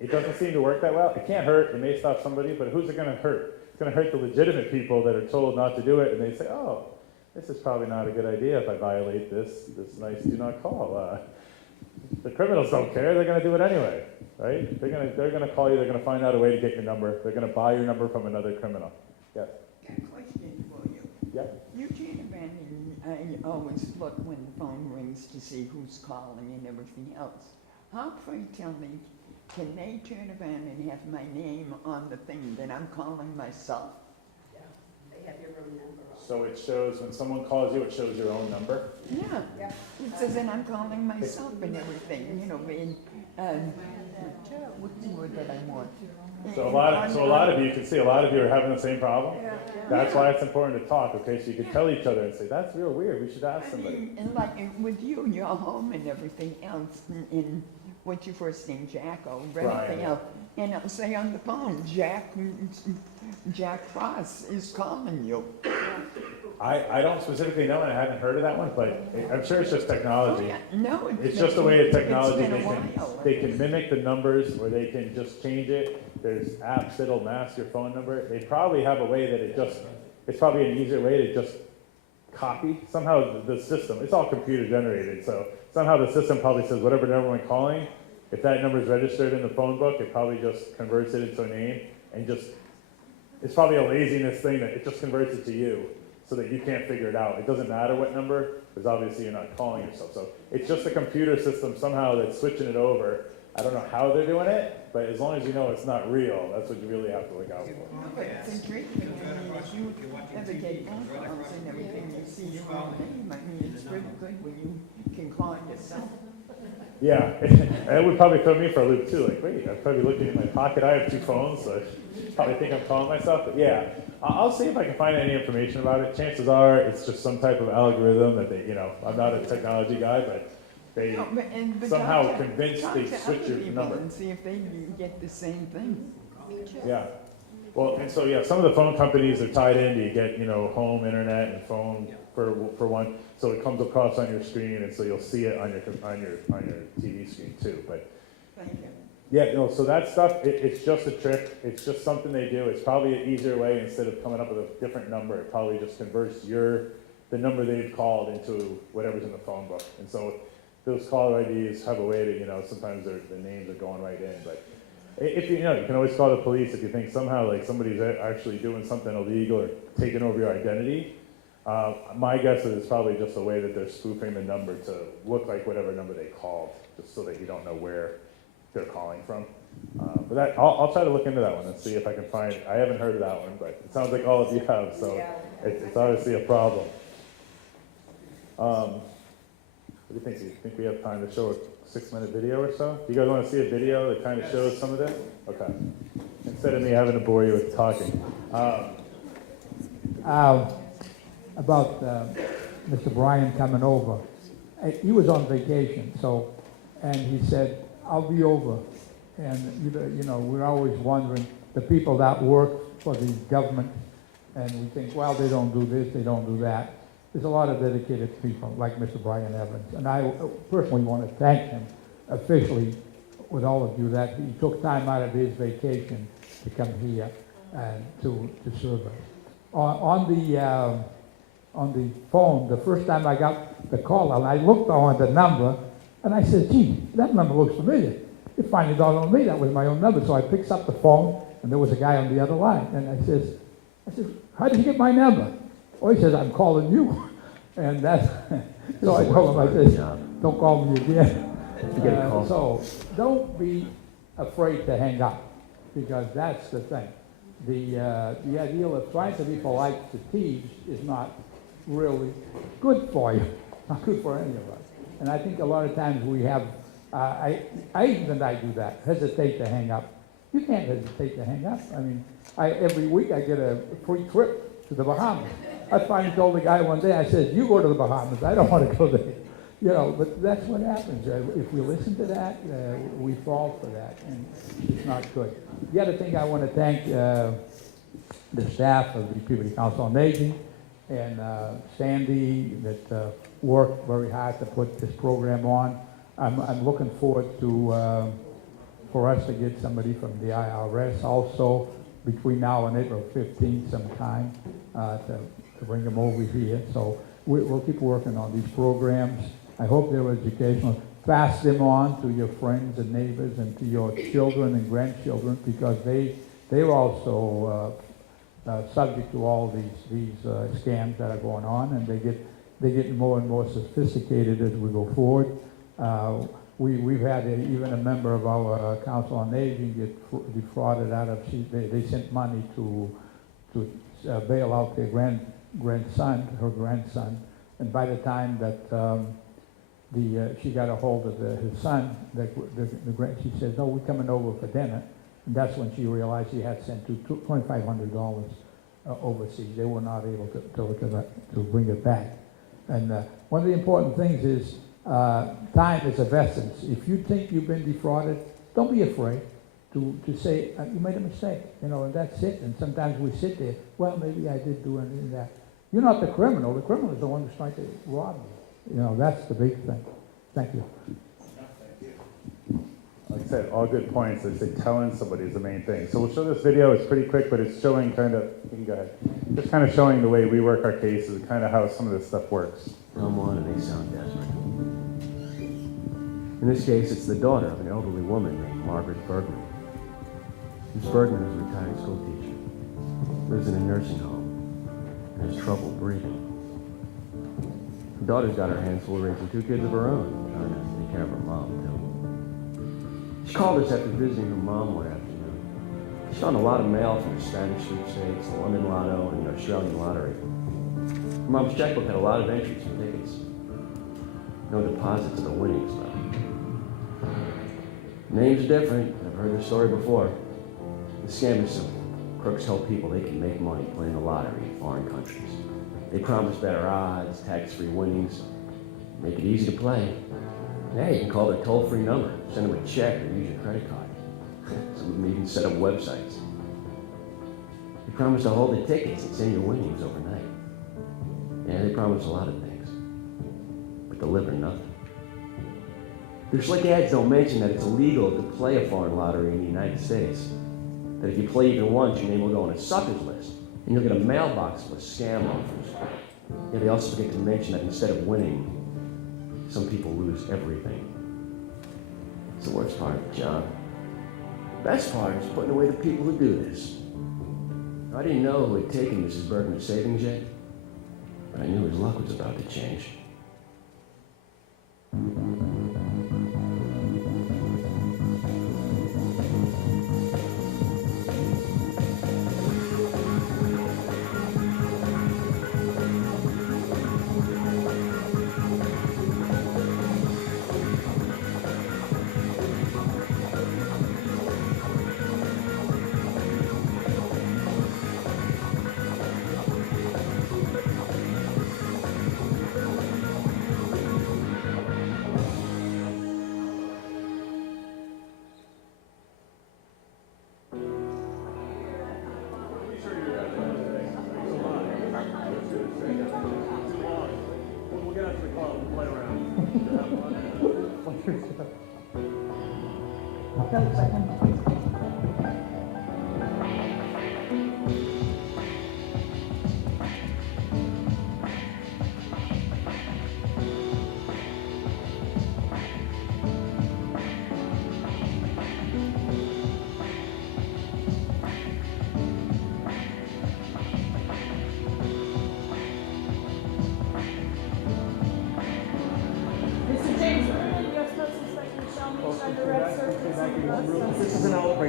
It doesn't seem to work that well. It can't hurt. It may stop somebody, but who's it going to hurt? It's going to hurt the legitimate people that are told not to do it, and they say, oh, this is probably not a good idea if I violate this nice do not call. The criminals don't care. They're going to do it anyway, right? They're going to call you. They're going to find out a way to get your number. They're going to buy your number from another criminal. Yes? Got a question for you. Yeah. You turn around and I always look when the phone rings to see who's calling and everything else. How, pray tell me, can they turn around and have my name on the thing that I'm calling myself? Yeah, they have your room number on. So it shows, when someone calls you, it shows your own number? Yeah. Yeah. It says that I'm calling myself and everything, you know, being, what's the word that I want? So a lot of you can see, a lot of you are having the same problem. yeah. That's why it's important to talk, okay? So you can tell each other and say, that's real weird, we should ask I somebody. mean, and like with you, your home and everything else, and what's your first name, Jack, or everything Brian. else, and I'll say on the phone, Jack Frost is calling you. I don't specifically know, and I haven't heard of that one, but I'm sure it's just technology. Oh, yeah. No, It's just the way of technology. It's been a while. They can mimic the numbers, or they can just change it. There's apps that'll mask your phone number. They probably have a way that it's probably an easier way to just copy. Somehow the system, it's all computer generated, so somehow the system probably says whatever number I'm calling, if that number is registered in the phone book, it probably just converts it into a name, and it's probably a laziness thing that it just converts it to you, so that you can't figure it out. It doesn't matter what number, because obviously you're not calling yourself. So it's just a computer system somehow that's switching it over. I don't know how they're doing it, but as long as you know it's not real, that's what you really have to look out for. But it's a great thing, I mean, if you ever get phone calls and everything, you see your own name, I mean, it's pretty good when you can call yourself. Yeah, and it would probably throw me for a loop too. Like, wait, I'm probably looking in my pocket. I have two phones, so I probably think I'm calling myself. But yeah, I'll see if I can find any information about it. Chances are it's just some type of algorithm that they, I'm not a technology guy, but they But somehow talk to- convinced talk they to switch other your people number. and see if they get the same thing. Yeah. Well, and so yeah, some of the phone companies are tied into, you get, home, internet, and phone for one. So it comes across on your screen, and so you'll see it on your TV screen too. But Thank you. yeah, so that stuff, it's just a trick. It's just something they do. It's probably an easier way. Instead of coming up with a different number, it probably just converts the number they've called into whatever's in the phone book. And so those caller IDs have a way to, sometimes the names are going right in. But if you can always call the police if you think somehow like somebody's actually doing something illegal or taking over your identity. My guess is it's probably just a way that they're spoofing the number to look like whatever number they called, just so that you don't know where they're calling from. But I'll try to look into that one and see if I can find. I haven't heard of that one, but it sounds like all of you have, so it's obviously a problem. What do you think? Do you think we have time to show a 6-minute video or so? Do you guys want to see a video that kind of shows some of this? Okay. Instead of me having to bore you with talking. About Mr. Bryan coming over. He was on vacation, and he said, I'll be over. And, we're always wondering, the people that work for the government, and we think, well, they don't do this, they don't do that. There's a lot of dedicated people like Mr. Brian Evans. And I personally want to thank him officially with all of you that he took time out of his vacation to come here and to serve us. On the phone, the first time I got the call, and I looked on the number, and I said, gee, that number looks familiar. It finally dawned on me that was my own number, so I picked up the phone, and there was a guy on the other line, and I said, how did you get my number? Oh, he says, I'm calling you. And that's, so I told him, I said, don't call me again. You get a call. So don't be afraid to hang up, because that's the thing. The idea of trying to be polite to thieves is not really good for you, not good for any of us. And I think a lot of times we have, I do that, hesitate to hang up. You can't hesitate to hang up. I mean, every week I get a free trip to the Bahamas. I finally told the guy one day, I said, you go to the Bahamas, I don't want to go there. You know, but that's what happens. If we listen to that, we fall for that, and it's not good. The other thing I want to thank the staff of the Peabody Council on Aging and Sandy that worked very hard to put this program on. I'm looking forward to for us to get somebody from the IRS also between now and April 15th sometime to bring them over here. So we'll keep working on these programs. I hope they're educational. Pass them on to your friends and neighbors and to your children and grandchildren, because they're also subject to all these scams that are going on, and they get more and more sophisticated as we go forward. We've had even a member of our Council on Aging get defrauded out of. They sent money to bail out their grandson, her grandson, and by the time that she got a hold of his son, she said, "No, we're coming over for dinner," and that's when she realized she had sent $2,500 overseas. They were not able to bring it back. And one of the important things is time is of essence. If you think you've been defrauded, don't be afraid to say you made a mistake, and that's it. And sometimes we sit there, well, maybe I did do anything that. You're not the criminal. The criminal is the one who's trying to rob you. That's the big thing. Thank you. Like I said, all good points. I say telling somebody is the main thing. So we'll show this video. It's pretty quick, but it's showing kind of, you can go ahead, just kind of showing the way we work our cases and kind of how some of this stuff works. Come on, and they sound desperate. In this case, it's the daughter of an elderly woman named Margaret Bergman. Ms. Bergman is a retired school teacher, lives in a nursing home, and has trouble breathing. Her daughter's got her hands full raising 2 kids of her own, trying to take care of her mom, too. She called us after visiting her mom one afternoon. She found a lot of mail from the Spanish Sweepstakes, the London Lotto, and the Australian lottery. Her mom's checkbook had a lot of entries for tickets. No deposits of the winnings, though. Name's different. I've heard this story before. The scam is simple. Crooks tell people they can make money playing the lottery in foreign countries. They promise better odds, tax-free winnings, make it easy to play. Now you can call their toll-free number, send them a check, or use your credit card. Some of them even set up websites. They promise to hold the tickets and send your winnings overnight. Yeah, they promise a lot of things, but deliver nothing. Their slick ads don't mention that it's illegal to play a foreign lottery in the United States. That if you play even once, your name will go on a suckers list, and you'll get a mailbox full of scam offers. Yeah, they also forget to mention that instead of winning, some people lose everything. It's the worst part of the job. The best part is putting away the people who do this. I didn't know who had taken Mrs. Bergman's savings yet, but I knew his luck was about to change.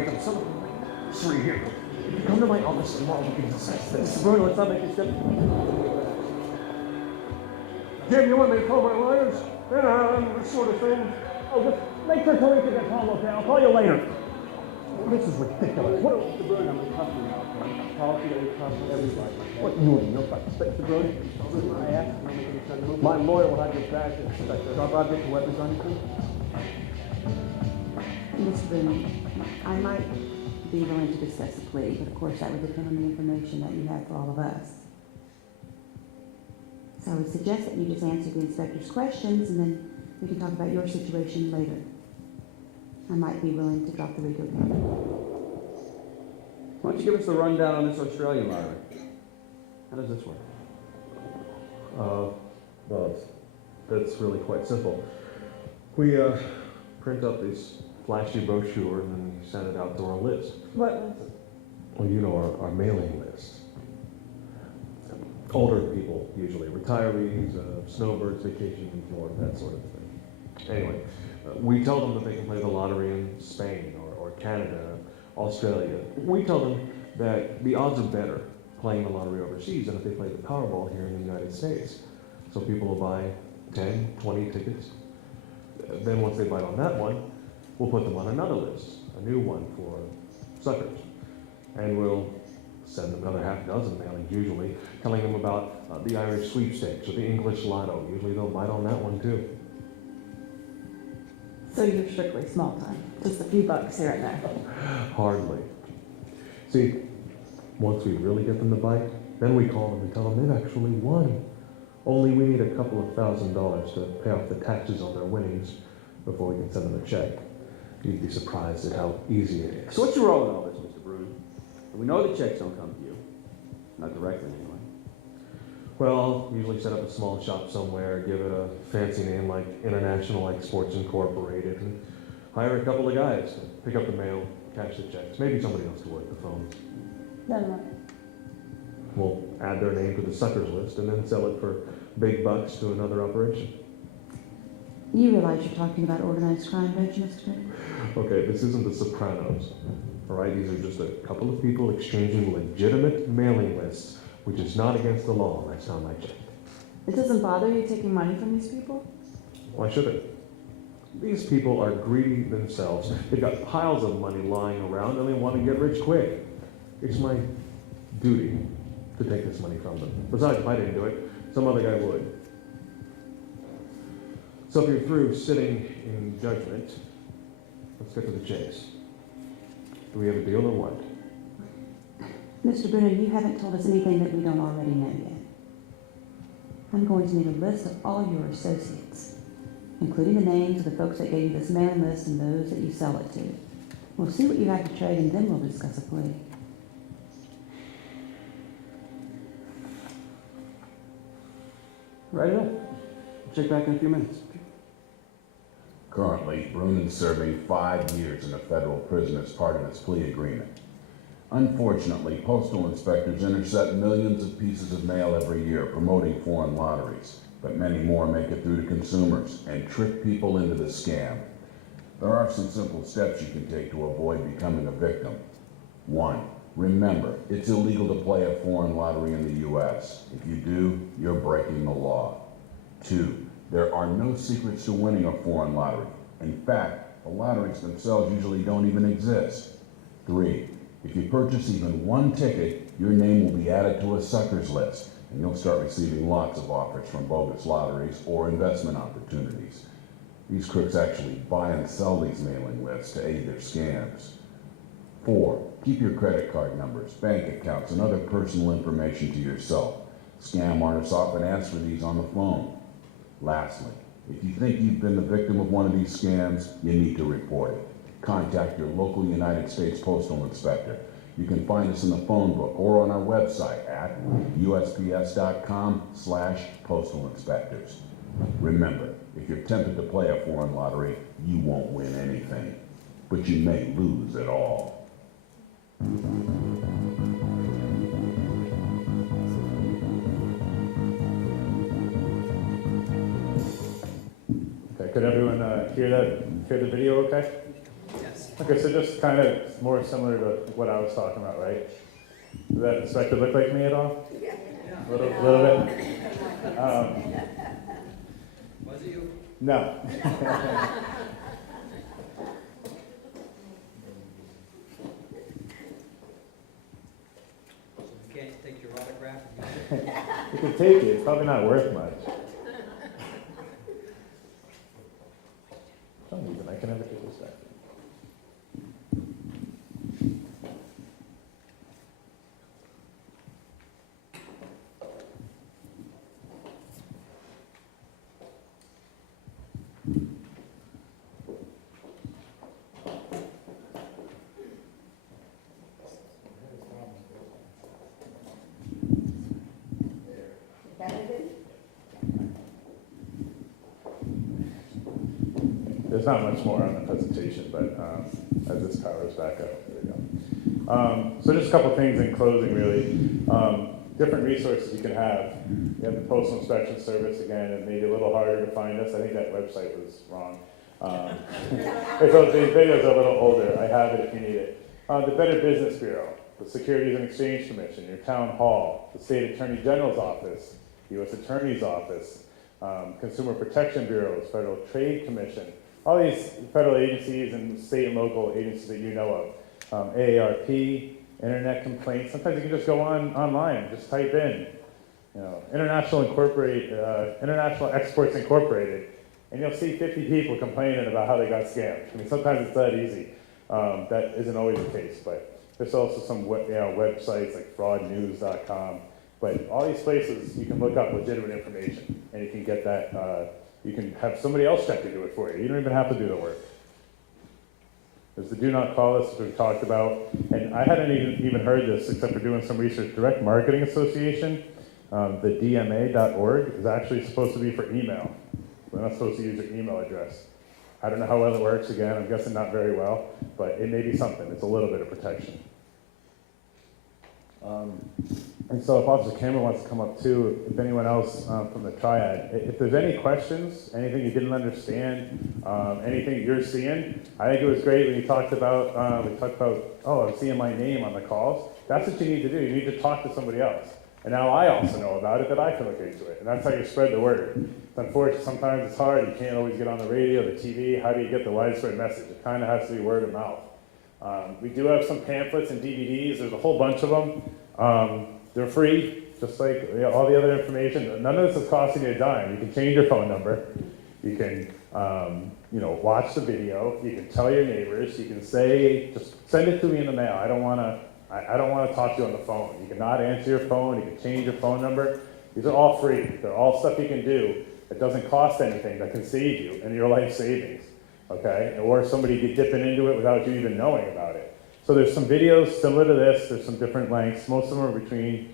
wake up. Sorry, here. If you come to my office tomorrow, we can discuss this. Mr. Bruno, let's not make this difficult. Jim, you want me to call my lawyers? This sort of thing. Oh, just make sure Tony gets home, okay? I'll call you later. This is ridiculous. What? Mr. Bruno, I'm a customer now, okay? Policy that we trust everybody. What you doing? No fucking space, Mr. Bruno. I asked you to make any sudden move. My lawyer will have your back, Inspector. Drop object and weapons on you, please. Mr. Bruno, I might be willing to discuss a plea, but of course that would depend on the information that you have for all of us. So I would suggest that you just answer the inspector's questions and then we can talk about your situation later. I might be willing to drop the RICO count. Why don't you give us the rundown on this Australian lottery? How does this work? Well, that's really quite simple. We print up this flashy brochure and then we send it out to our list. What was it? Well, you know, our mailing list. Older people, usually. Retirees, snowbirds, vacation in Florida, that sort of thing. Anyway, we tell them that they can play the lottery in Spain or Canada, Australia. We tell them that the odds are better playing the lottery overseas than if they play the Powerball here in the United States. So people will buy 10, 20 tickets. Then once they bite on that one, we'll put them on another list, a new one for suckers. And we'll send them another half dozen mailings usually, telling them about the Irish Sweepstakes or the English Lotto. Usually they'll bite on that one too. So you're strictly small time, just a few bucks here and there. Hardly. See, once we really get them to bite, then we call them and tell them they've actually won. Only we need a couple of $1,000s to pay off the taxes on their winnings before we can send them a check. You'd be surprised at how easy it is. So what's your role in all this, Mr. Bruno? We know the checks don't come to you. Not directly, anyway. Well, I'll usually set up a small shop somewhere, give it a fancy name like International Exports Incorporated, and hire a couple of guys to pick up the mail, cash the checks, maybe somebody else to work the phones. No. We'll add their name to the suckers list and then sell it for big bucks to another operation. You realize you're talking about organized crime, don't you, Mr. Bruno? Okay, this isn't the Sopranos. All right, these are just a couple of people exchanging legitimate mailing lists, which is not against the law last time I checked. It doesn't bother you taking money from these people? Why should it? These people are greedy themselves. They've got piles of money lying around and they want to get rich quick. It's my duty to take this money from them. Besides, if I didn't do it, some other guy would. So if you're through sitting in judgment, let's get to the chase. Do we have a deal or what? Mr. Bruno, you haven't told us anything that we don't already know yet. I'm going to need a list of all your associates, including the names of the folks that gave you this mailing list and those that you sell it to. We'll see what you have to trade and then we'll discuss a plea. Write it up. Check back in a few minutes. Currently, Brunen's serving 5 years in a federal prison as part of his plea agreement. Unfortunately, postal inspectors intercept millions of pieces of mail every year promoting foreign lotteries, but many more make it through to consumers and trick people into the scam. There are some simple steps you can take to avoid becoming a victim. 1. Remember, it's illegal to play a foreign lottery in the U.S. If you do, you're breaking the law. 2. There are no secrets to winning a foreign lottery. In fact, the lotteries themselves usually don't even exist. 3. If you purchase even one ticket, your name will be added to a suckers list, and you'll start receiving lots of offers from bogus lotteries or investment opportunities. These crooks actually buy and sell these mailing lists to aid their scams. 4. Keep your credit card numbers, bank accounts, and other personal information to yourself. Scam artists often ask for these on the phone. Lastly, if you think you've been the victim of one of these scams, you need to report it. Contact your local United States Postal Inspector. You can find us in the phone book or on our website at usps.com/postal inspectors. Remember, if you're tempted to play a foreign lottery, you won't win anything, but you may lose it all. Okay, could everyone hear the video okay? Yes. Okay, so just kind of more similar to what I was talking about, right? Does that inspector look like me at all? A little bit? Was it you? No. So you can't take your autograph? You can take it, it's probably not worth much. For some reason, I can never take this back. There's not much more on the presentation, but as this powers back up, there we go. So just a couple things in closing, really. Different resources you can have. You have the Postal Inspection Service, again, it made it a little harder to find us. I think that website was wrong. The videos are a little older. I have it if you need it. The Better Business Bureau, the Securities and Exchange Commission, your town hall, the State Attorney General's office, U.S. Attorney's office, Consumer Protection Bureaus, Federal Trade Commission, all these federal agencies and state and local agencies that you know of, AARP, internet complaints. Sometimes you can just go online and just type in, International Exports Incorporated, and you'll see 50 people complaining about how they got scammed. I mean, sometimes it's that easy. That isn't always the case, but there's also some websites like fraudnews.com. But all these places, you can look up legitimate information, and you can get that. You can have somebody else check to do it for you. You don't even have to do the work. There's the Do Not Call List, which we've talked about. And I hadn't even heard this except for doing some research. Direct Marketing Association, the DMA.org, is actually supposed to be for email. We're not supposed to use your email address. I don't know how well it works. Again, I'm guessing not very well, but it may be something. It's a little bit of protection. And so if Officer Cameron wants to come up too, if anyone else from the triad, if there's any questions, anything you didn't understand, anything you're seeing, I think it was great when you talked about, oh, I'm seeing my name on the calls. That's what you need to do. You need to talk to somebody else. And now I also know about it, that I can look into it. And that's how you spread the word. It's unfortunate, sometimes it's hard. You can't always get on the radio, the TV. How do you get the widespread message? It kind of has to be word of mouth. We do have some pamphlets and DVDs. There's a whole bunch of them. They're free, just like all the other information. None of this is costing you a dime. You can change your phone number. You can, watch the video. You can tell your neighbors. You can say, just send it to me in the mail. I don't want to talk to you on the phone. You cannot answer your phone. You can change your phone number. These are all free. They're all stuff you can do that doesn't cost anything, that can save you and your life savings, okay? Or somebody dipping into it without you even knowing about it. So there's some videos similar to this. There's some different lengths. Most of them are between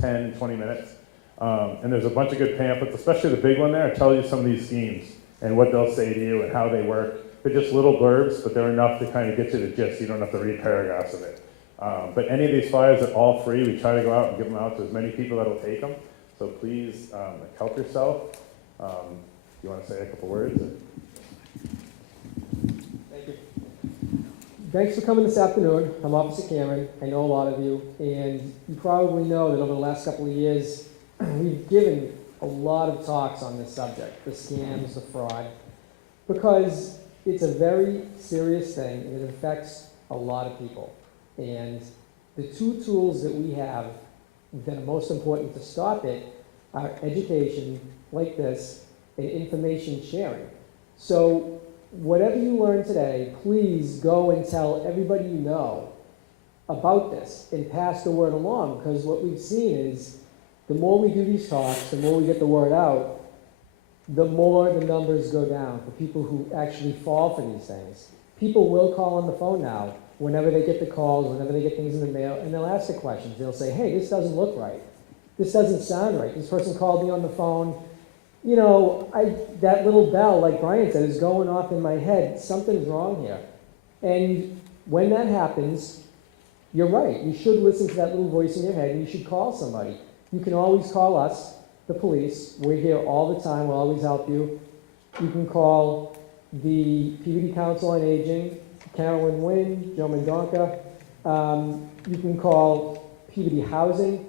10 and 20 minutes. And there's a bunch of good pamphlets, especially the big one there. It tells you some of these schemes and what they'll say to you and how they work. They're just little blurbs, but they're enough to kind of get you the gist. You don't have to read paragraphs of it. But any of these flyers are all free. We try to go out and give them out to as many people that will take them. So please help yourself. You want to say a couple words? Thank you. Thanks for coming this afternoon. I'm Officer Cameron. I know a lot of you, and you probably know that over the last couple of years, we've given a lot of talks on this subject, the scams, the fraud, because it's a very serious thing, and it affects a lot of people. And the two tools that we have that are most important to stop it are education, like this, and information sharing. So whatever you learn today, please go and tell everybody you know about this and pass the word along, because what we've seen is the more we do these talks, the more we get the word out, the more the numbers go down for people who actually fall for these things. People will call on the phone now whenever they get the calls, whenever they get things in the mail, and they'll ask the questions. They'll say, hey, this doesn't look right. This doesn't sound right. This person called me on the phone. You know, that little bell, like Brian said, is going off in my head. Something's wrong here. And when that happens, you're right. You should listen to that little voice in your head, and you should call somebody. You can always call us, the police. We're here all the time. We'll always help you. You can call the PVD Council on Aging, Carolyn Wynn, Joe Mendonca. You can call Peabody Housing.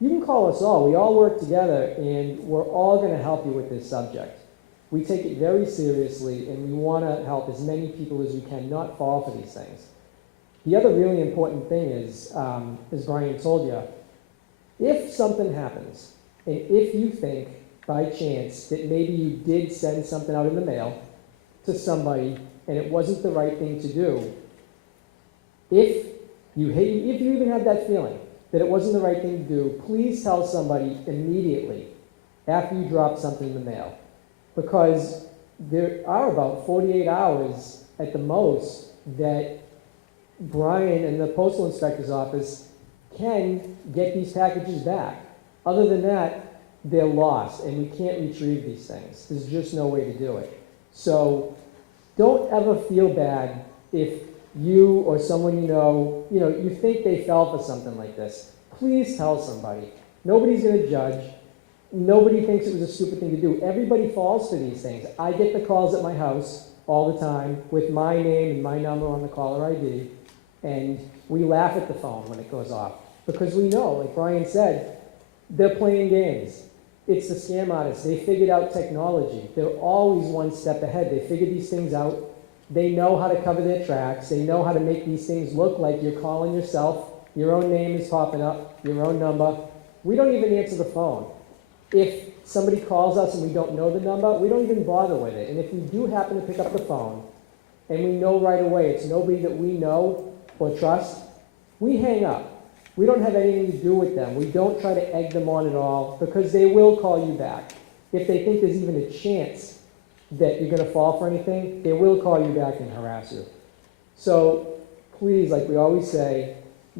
You can call us all. We all work together, and we're all going to help you with this subject. We take it very seriously, and we want to help as many people as we can not fall for these things. The other really important thing is, as Brian told you, if something happens, and if you think by chance that maybe you did send something out in the mail to somebody and it wasn't the right thing to do, if you even have that feeling that it wasn't the right thing to do, please tell somebody immediately after you drop something in the mail. Because there are about 48 hours at the most that Brian and the Postal Inspector's office can get these packages back. Other than that, they're lost, and we can't retrieve these things. There's just no way to do it. So don't ever feel bad if you or someone you think they fell for something like this. Please tell somebody. Nobody's going to judge. Nobody thinks it was a stupid thing to do. Everybody falls for these things. I get the calls at my house all the time with my name and my number on the caller ID, and we laugh at the phone when it goes off because we know, like Brian said, they're playing games. It's the scam artists. They figured out technology. They're always one step ahead. They figured these things out. They know how to cover their tracks. They know how to make these things look like you're calling yourself. Your own name is popping up, your own number. We don't even answer the phone. If somebody calls us and we don't know the number, we don't even bother with it. And if we do happen to pick up the phone and we know right away it's nobody that we know or trust, we hang up. We don't have anything to do with them. We don't try to egg them on at all because they will call you back. If they think there's even a chance that you're going to fall for anything, they will call you back and harass you. So please, like we always say,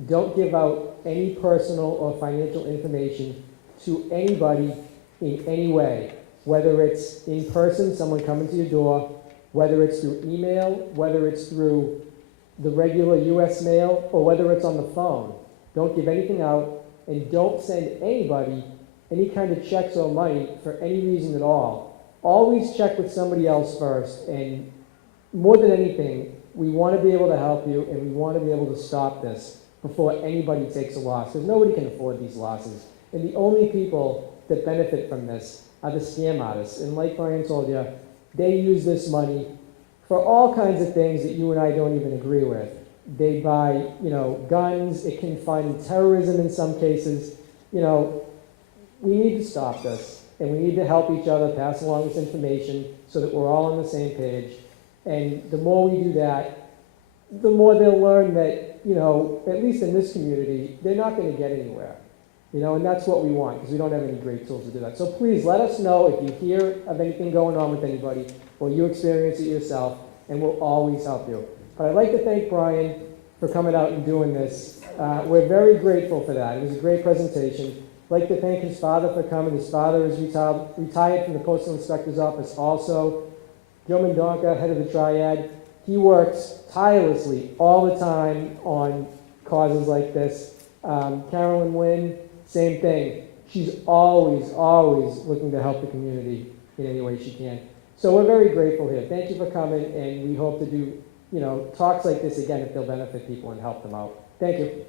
don't give out any personal or financial information to anybody in any way, whether it's in person, someone coming to your door, whether it's through email, whether it's through the regular US mail, or whether it's on the phone. Don't give anything out, and don't send anybody any kind of checks or money for any reason at all. Always check with somebody else first, and more than anything, we want to be able to help you, and we want to be able to stop this before anybody takes a loss, because nobody can afford these losses. And the only people that benefit from this are the scam artists. And like Brian told you, they use this money for all kinds of things that you and I don't even agree with. They buy, guns. It can fund terrorism in some cases. We need to stop this, and we need to help each other pass along this information so that we're all on the same page. And the more we do that, the more they'll learn that, at least in this community, they're not going to get anywhere. And that's what we want, because we don't have any great tools to do that. So please let us know if you hear of anything going on with anybody, or you experience it yourself, and we'll always help you. But I'd like to thank Brian for coming out and doing this. We're very grateful for that. It was a great presentation. I'd like to thank his father for coming. His father is retired from the Postal Inspector's office also. Joe Mendonca, head of the Triad. He works tirelessly all the time on causes like this. Carolyn Wynn, same thing. She's always, always looking to help the community in any way she can. So we're very grateful here. Thank you for coming, and we hope to do, talks like this again if they'll benefit people and help them out. Thank you.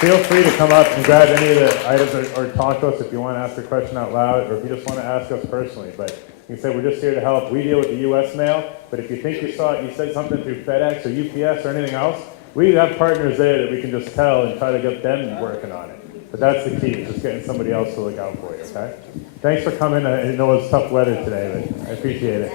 Feel free to come up and grab any of the items or talk to us if you want to ask a question out loud, or if you just want to ask us personally. But you can say we're just here to help. We deal with the U.S. mail, but if you think you said something through FedEx or UPS or anything else, we have partners there that we can just tell and try to get them working on it. But that's the key, just getting somebody else to look out for you, okay? Thanks for coming. I know it's tough weather today, but I appreciate it.